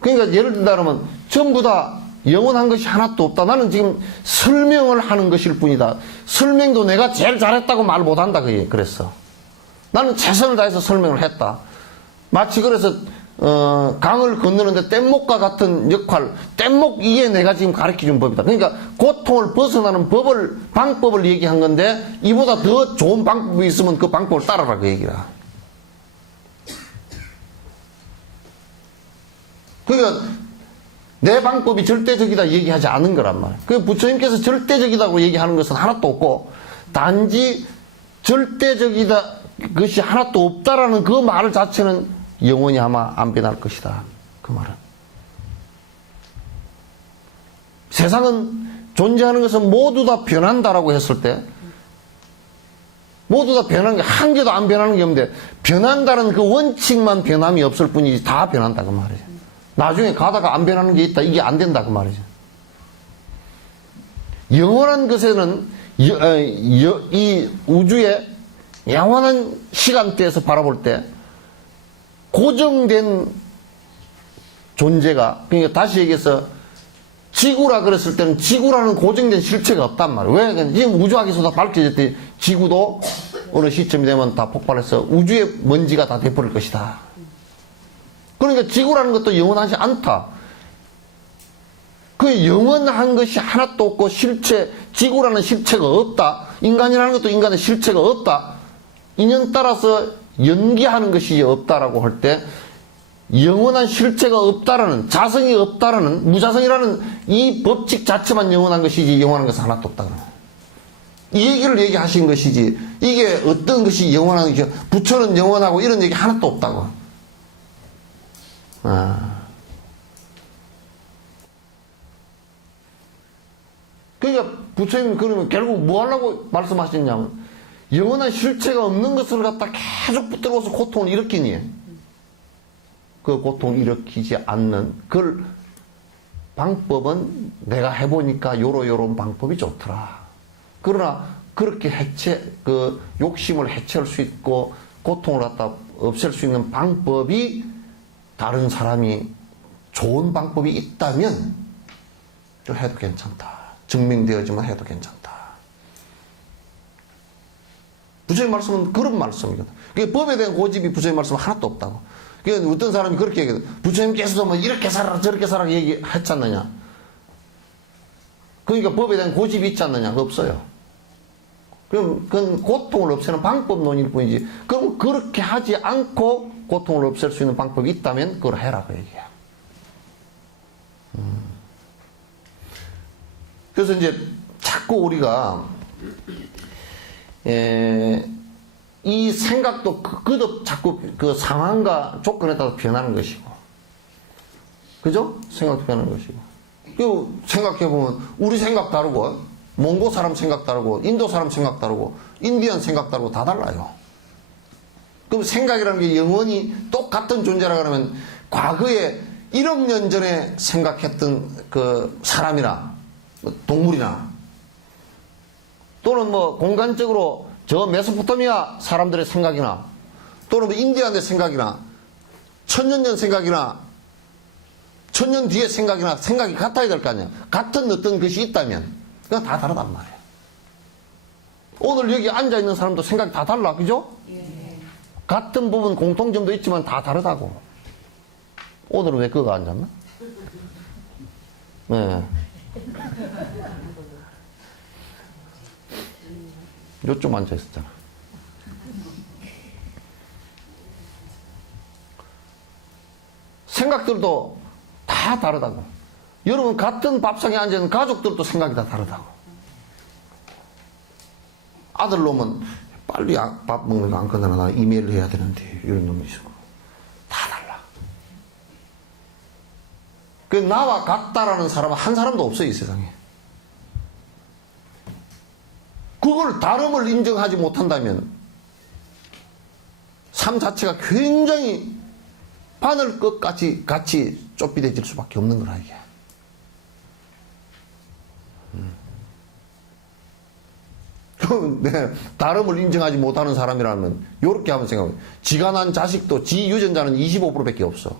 그러니까 예를 든다면 전부 다 영원한 것이 하나도 없다. 나는 지금 설명을 하는 것일 뿐이다. 설명도 내가 제일 잘했다고 말 못한다. 그랬어. 나는 최선을 다해서 설명을 했다. 마치 그래서 강을 건너는데 뗏목과 같은 역할, 뗏목, 이게 내가 지금 가르쳐준 법이다. 그러니까 고통을 벗어나는 방법을 얘기한 건데, 이보다 더 좋은 방법이 있으면 그 방법을 따라라, 그 얘기라. 그러니까 내 방법이 절대적이다 얘기하지 않은 거란 말이에요. 그 부처님께서 절대적이다고 얘기하는 것은 하나도 없고, 단지 절대적이다 것이 하나도 없다라는 그 말 자체는 영원히 아마 안 변할 것이다. 그 말은. 세상은 존재하는 것은 모두 다 변한다라고 했을 때, 모두 다 변하는 게 한 개도 안 변하는 게 없는데, 변한다는 그 원칙만 변함이 없을 뿐이지 다 변한다 그 말이죠. 나중에 가다가 안 변하는 게 있다, 이게 안 된다 그 말이죠. 영원한 것에는 이 우주의 영원한 시간대에서 바라볼 때 고정된 존재가, 그러니까 다시 얘기해서 지구라 그랬을 때는 지구라는 고정된 실체가 없단 말이에요. 왜? 지금 우주학에서 다 밝혀졌더니 지구도 어느 시점이 되면 다 폭발해서 우주의 먼지가 다 돼버릴 것이다. 그러니까 지구라는 것도 영원하지 않다. 그 영원한 것이 하나도 없고 실체, 지구라는 실체가 없다. 인간이라는 것도 인간의 실체가 없다. 인연 따라서 연기하는 것이 없다라고 할 때 영원한 실체가 없다라는, 자성이 없다라는, 무자성이라는 이 법칙 자체만 영원한 것이지 영원한 것은 하나도 없다. 이 얘기를 얘기하신 것이지, 이게 어떤 것이 영원한 것이, 부처는 영원하고 이런 얘기 하나도 없다고. 그러니까 부처님은 그러면 결국 뭐 하려고 말씀하셨냐면, 영원한 실체가 없는 것을 갖다 계속 붙들어서 고통을 일으키니, 그 고통을 일으키지 않는 그 방법은 내가 해보니까 요런 방법이 좋더라. 그러나 그렇게 그 욕심을 해체할 수 있고 고통을 갖다 없앨 수 있는 방법이 다른 사람이 좋은 방법이 있다면 좀 해도 괜찮다. 증명되어지면 해도 괜찮다. 부처님 말씀은 그런 말씀이거든. 법에 대한 고집이 부처님 말씀은 하나도 없다고. 그러니까 어떤 사람이 그렇게 얘기해요. 부처님께서도 뭐 이렇게 살아라 저렇게 살아라 얘기했지 않느냐. 그러니까 법에 대한 고집이 있지 않느냐. 없어요. 그럼 그건 고통을 없애는 방법론일 뿐이지. 그럼 그렇게 하지 않고 고통을 없앨 수 있는 방법이 있다면 그걸 해라 그 얘기야. 그래서 이제 자꾸 우리가 이 생각도 그도 자꾸 그 상황과 조건에 따라 변하는 것이고, 그죠? 생각도 변하는 것이고. 그리고 생각해보면 우리 생각 다르고, 몽고 사람 생각 다르고, 인도 사람 생각 다르고, 인디언 생각 다르고 다 달라요. 그럼 생각이라는 게 영원히 똑같은 존재라 그러면 과거에 1억 년 전에 생각했던 그 사람이나 동물이나 또는 뭐 공간적으로 저 메소포타미아 사람들의 생각이나 또는 뭐 인디안의 생각이나 천년 전 생각이나 천년 뒤의 생각이나 생각이 같아야 될 거 아니야. 같은 어떤 것이 있다면 그건 다 다르단 말이야. 오늘 여기 앉아있는 사람도 생각이 다 달라. 그죠? 같은 부분 공통점도 있지만 다 다르다고. 오늘은 왜 그거 앉았나? 네. 요쪽 앉아있었잖아. 생각들도 다 다르다고. 여러분 같은 밥상에 앉아있는 가족들도 생각이 다 다르다고. 아들 놈은 빨리 밥 먹는 거 안 끝나나 나 이메일을 해야 되는데 이런 놈이 있고 다 달라. 그 나와 같다라는 사람은 한 사람도 없어요 이 세상에. 그걸 다름을 인정하지 못한다면 삶 자체가 굉장히 바늘 끝까지 같이 좁비대질 수밖에 없는 거라 이게. 네, 다름을 인정하지 못하는 사람이라면 요렇게 한번 생각해. 지가 난 자식도 지 유전자는 25%밖에 없어.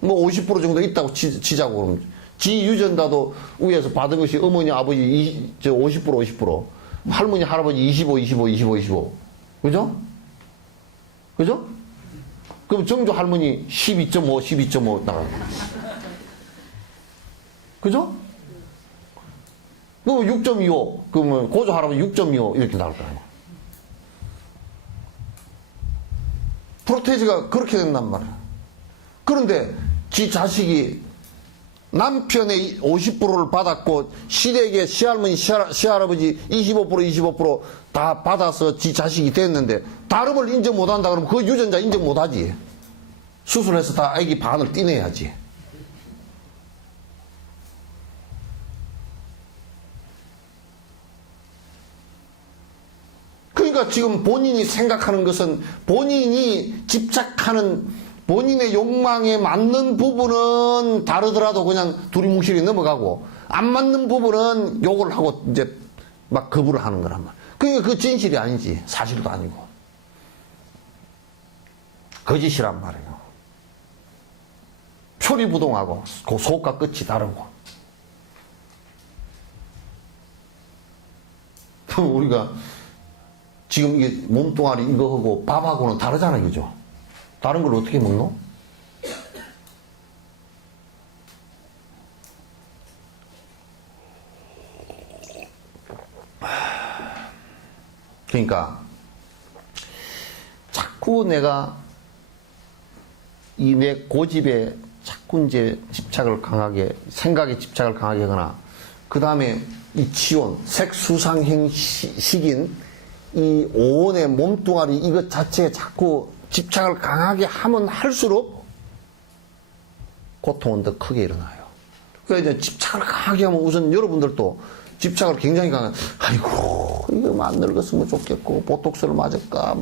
뭐 50% 정도 있다고 치자고 그러면 지 유전자도 위에서 받은 것이 어머니 아버지 50% 할머니 할아버지 25 그죠? 그죠? 그럼 정조 할머니 12.5 나가고 그죠? 그럼 6.25 그러면 고조 할아버지 6.25 이렇게 나올 거 아니야. 프로테이즈가 그렇게 된단 말이야. 그런데 지 자식이 남편의 50%를 받았고 시댁의 시할머니 시할아버지 25% 받아서 지 자식이 됐는데 다름을 인정 못한다 그러면 그 유전자 인정 못하지. 수술해서 다 아기 반을 떼내야지. 그러니까 지금 본인이 생각하는 것은 본인이 집착하는 본인의 욕망에 맞는 부분은 다르더라도 그냥 두리뭉실이 넘어가고 안 맞는 부분은 욕을 하고 이제 막 거부를 하는 거란 말이야. 그러니까 그 진실이 아니지. 사실도 아니고. 거짓이란 말이에요. 표리부동하고 그 속과 끝이 다르고. 우리가 지금 이게 몸뚱아리 이거 하고 밥하고는 다르잖아요. 그죠? 다른 걸 어떻게 먹노? 그러니까 자꾸 내가 이 내 고집에 자꾸 이제 집착을 강하게 생각에 집착을 강하게 하거나 그 다음에 이 치온 색수상행식인 이 오온의 몸뚱아리 이것 자체에 자꾸 집착을 강하게 하면 할수록 고통은 더 크게 일어나요. 그러니까 이제 집착을 강하게 하면 우선 여러분들도 집착을 굉장히 강하게, 아이고, 이거 안 늙었으면 좋겠고, 보톡스를 맞을까,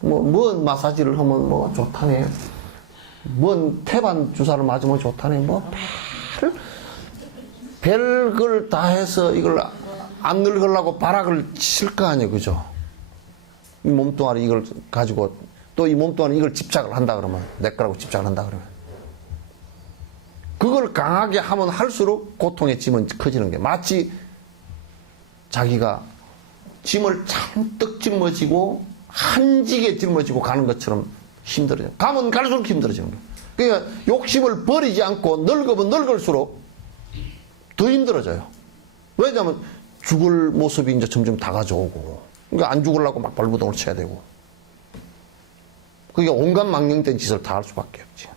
뭔 마사지를 하면 뭐 좋다네. 뭔 태반 주사를 맞으면 좋다네. 별걸 다 해서 이걸 안 늙으려고 발악을 칠 거 아니에요. 그죠? 이 몸뚱아리 이걸 가지고 또 이 몸뚱아리 이걸 집착을 한다 그러면 내 거라고 집착을 한다 그러면 그걸 강하게 하면 할수록 고통의 짐은 커지는 게 마치 자기가 짐을 잔뜩 짊어지고 한지게 짊어지고 가는 것처럼 힘들어져요. 가면 갈수록 힘들어지는 거예요. 그러니까 욕심을 버리지 않고 늙으면 늙을수록 더 힘들어져요. 왜냐하면 죽을 모습이 이제 점점 다가져오고 그러니까 안 죽으려고 막 발부동을 쳐야 되고 그게 온갖 망령된 짓을 다 할 수밖에 없지.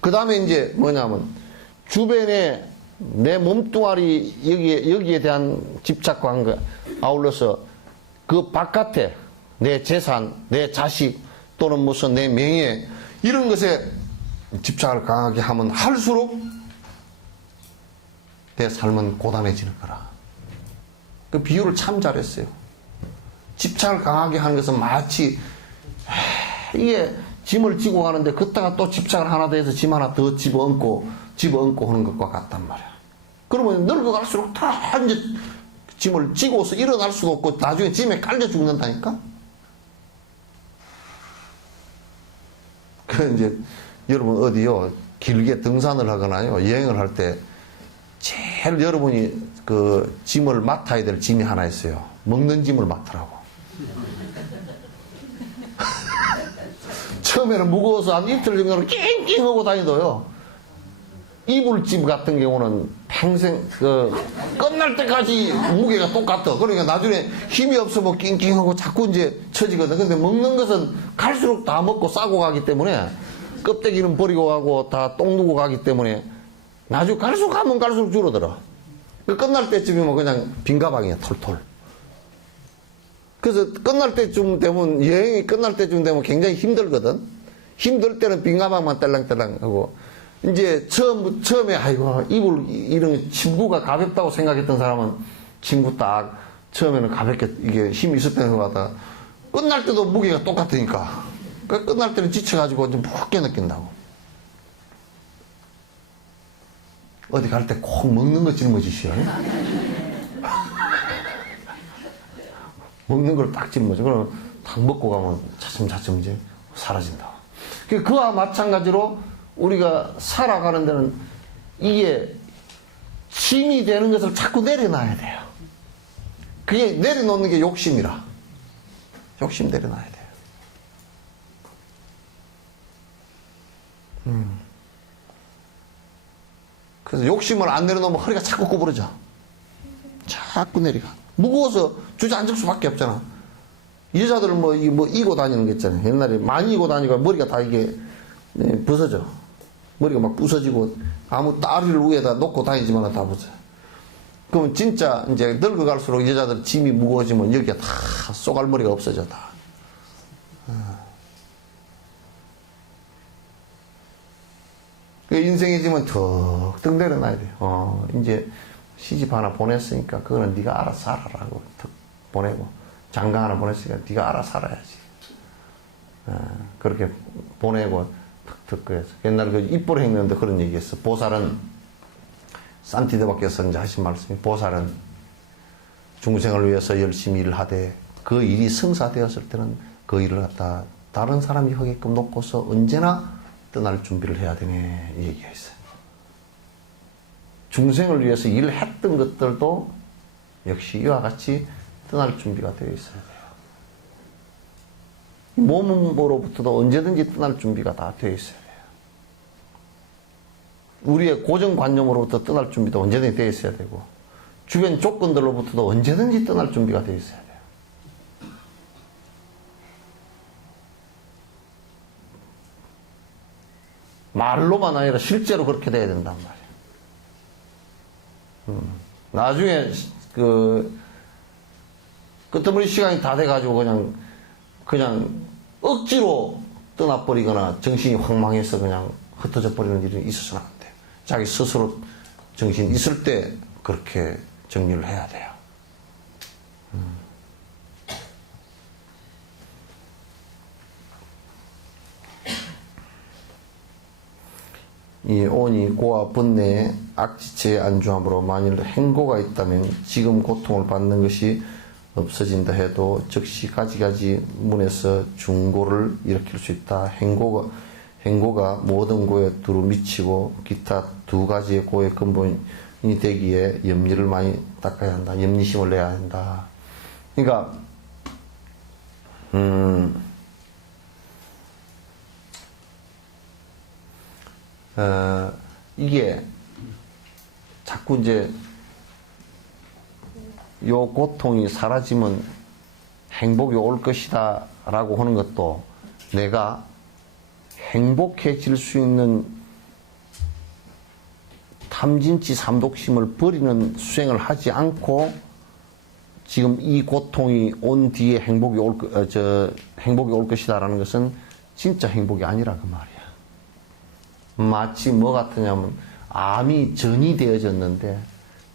그 다음에 이제 뭐냐면 주변에 내 몸뚱아리 여기에 대한 집착과 아울러서 그 바깥에 내 재산, 내 자식 또는 무슨 내 명예 이런 것에 집착을 강하게 하면 할수록 내 삶은 고단해지는 거라. 그 비유를 참 잘했어요. 집착을 강하게 하는 것은 마치 이게 짐을 지고 가는데 걷다가 또 집착을 하나 더 해서 짐 하나 더 집어얹고 하는 것과 같단 말이야. 그러면 늙어갈수록 다 이제 짐을 지고서 일어날 수도 없고 나중에 짐에 깔려 죽는다니까? 그 이제 여러분 어디요 길게 등산을 하거나요 여행을 할 때 제일 여러분이 그 짐을 맡아야 될 짐이 하나 있어요. 먹는 짐을 맡으라고. 처음에는 무거워서 한 이틀 정도는 낑낑하고 다니도요. 이불짐 같은 경우는 평생 끝날 때까지 무게가 똑같아. 그러니까 나중에 힘이 없으면 낑낑하고 자꾸 이제 처지거든. 근데 먹는 것은 갈수록 다 먹고 싸고 가기 때문에 껍데기는 버리고 가고 다 똥 누고 가기 때문에 나중에 갈수록 가면 갈수록 줄어들어. 끝날 때쯤이면 그냥 빈 가방이야 털털. 그래서 끝날 때쯤 되면 여행이 끝날 때쯤 되면 굉장히 힘들거든. 힘들 때는 빈 가방만 딸랑딸랑 하고 이제 처음에 아이고 이불 이런 침구가 가볍다고 생각했던 사람은 침구 딱 처음에는 가볍게 이게 힘이 있을 때는 하다 끝날 때도 무게가 똑같으니까 끝날 때는 지쳐가지고 좀 무겁게 느낀다고. 어디 갈 때 꼭 먹는 거 짊어지시오. 먹는 걸 딱 짊어져. 그러면 딱 먹고 가면 차츰차츰 이제 사라진다. 그와 마찬가지로 우리가 살아가는 데는 이게 짐이 되는 것을 자꾸 내려놔야 돼요. 그게 내려놓는 게 욕심이라. 욕심 내려놔야 돼요. 그래서 욕심을 안 내려놓으면 허리가 자꾸 구부러져. 자꾸 내려가. 무거워서 주저앉을 수밖에 없잖아. 여자들은 뭐 이고 다니는 거 있잖아요. 옛날에 많이 이고 다니니까 머리가 다 이게 벗어져. 머리가 막 부서지고 아무 다리를 위에다 놓고 다니지만 다 벗어. 그러면 진짜 이제 늙어갈수록 여자들 짐이 무거워지면 여기가 다 쏘갈머리가 없어져 다. 그 인생이 지면 턱턱 내려놔야 돼요. 이제 시집 하나 보냈으니까 그거는 네가 알아서 살아라고 턱 보내고 장가 하나 보냈으니까 네가 알아서 살아야지. 그렇게 보내고 턱턱 그래서 옛날 그 입보로 행는데 그런 얘기했어. 보살은 산티드밖에서 이제 하신 말씀이 보살은 중생을 위해서 열심히 일을 하되 그 일이 성사되었을 때는 그 일을 갖다 다른 사람이 하게끔 놓고서 언제나 떠날 준비를 해야 되네 얘기가 있어요. 중생을 위해서 일을 했던 것들도 역시 이와 같이 떠날 준비가 되어 있어야 돼요. 이 몸으로부터도 언제든지 떠날 준비가 다 되어 있어야 돼요. 우리의 고정관념으로부터 떠날 준비도 언제든지 되어 있어야 되고 주변 조건들로부터도 언제든지 떠날 준비가 되어 있어야 돼요. 말로만 아니라 실제로 그렇게 돼야 된단 말이에요. 나중에 끄트머리 시간이 다 돼가지고 그냥 억지로 떠나버리거나 정신이 황망해서 그냥 흩어져 버리는 일이 있어서는 안 돼요. 자기 스스로 정신이 있을 때 그렇게 정리를 해야 돼요. 이 오니 고와 번뇌의 악지체에 안주함으로 만일 행고가 있다면 지금 고통을 받는 것이 없어진다 해도 즉시 가지가지 문에서 중고를 일으킬 수 있다. 행고가 모든 고에 두루 미치고 기타 두 가지의 고의 근본이 되기에 염리를 많이 닦아야 한다. 염리심을 내야 한다. 그러니까 이게 자꾸 이제 요 고통이 사라지면 행복이 올 것이다 라고 하는 것도 내가 행복해질 수 있는 탐진치 삼독심을 버리는 수행을 하지 않고 지금 이 고통이 온 뒤에 행복이 올 것이다 라는 것은 진짜 행복이 아니라 그 말이야. 마치 뭐 같으냐면 암이 전이 되어졌는데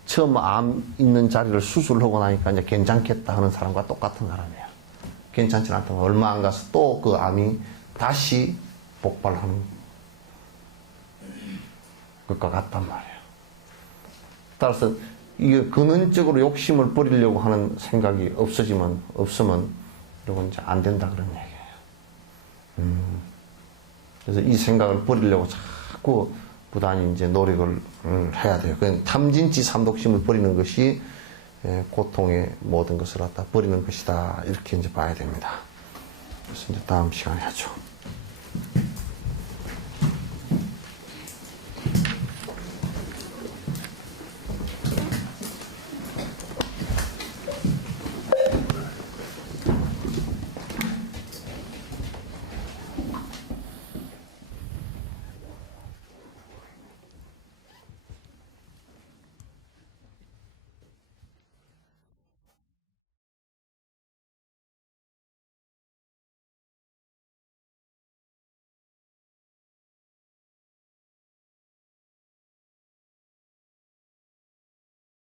처음 암 있는 자리를 수술하고 나니까 이제 괜찮겠다 하는 사람과 똑같은 사람이에요. 괜찮지 않다면 얼마 안 가서 또 그 암이 다시 폭발하는 것과 같단 말이에요. 따라서 이게 근원적으로 욕심을 버리려고 하는 생각이 없으면 이건 이제 안 된다 그런 얘기예요. 그래서 이 생각을 버리려고 자꾸 부단히 이제 노력을 해야 돼요. 그냥 탐진치 삼독심을 버리는 것이 고통의 모든 것을 갖다 버리는 것이다. 이렇게 이제 봐야 됩니다. 그래서 이제 다음 시간에 하죠.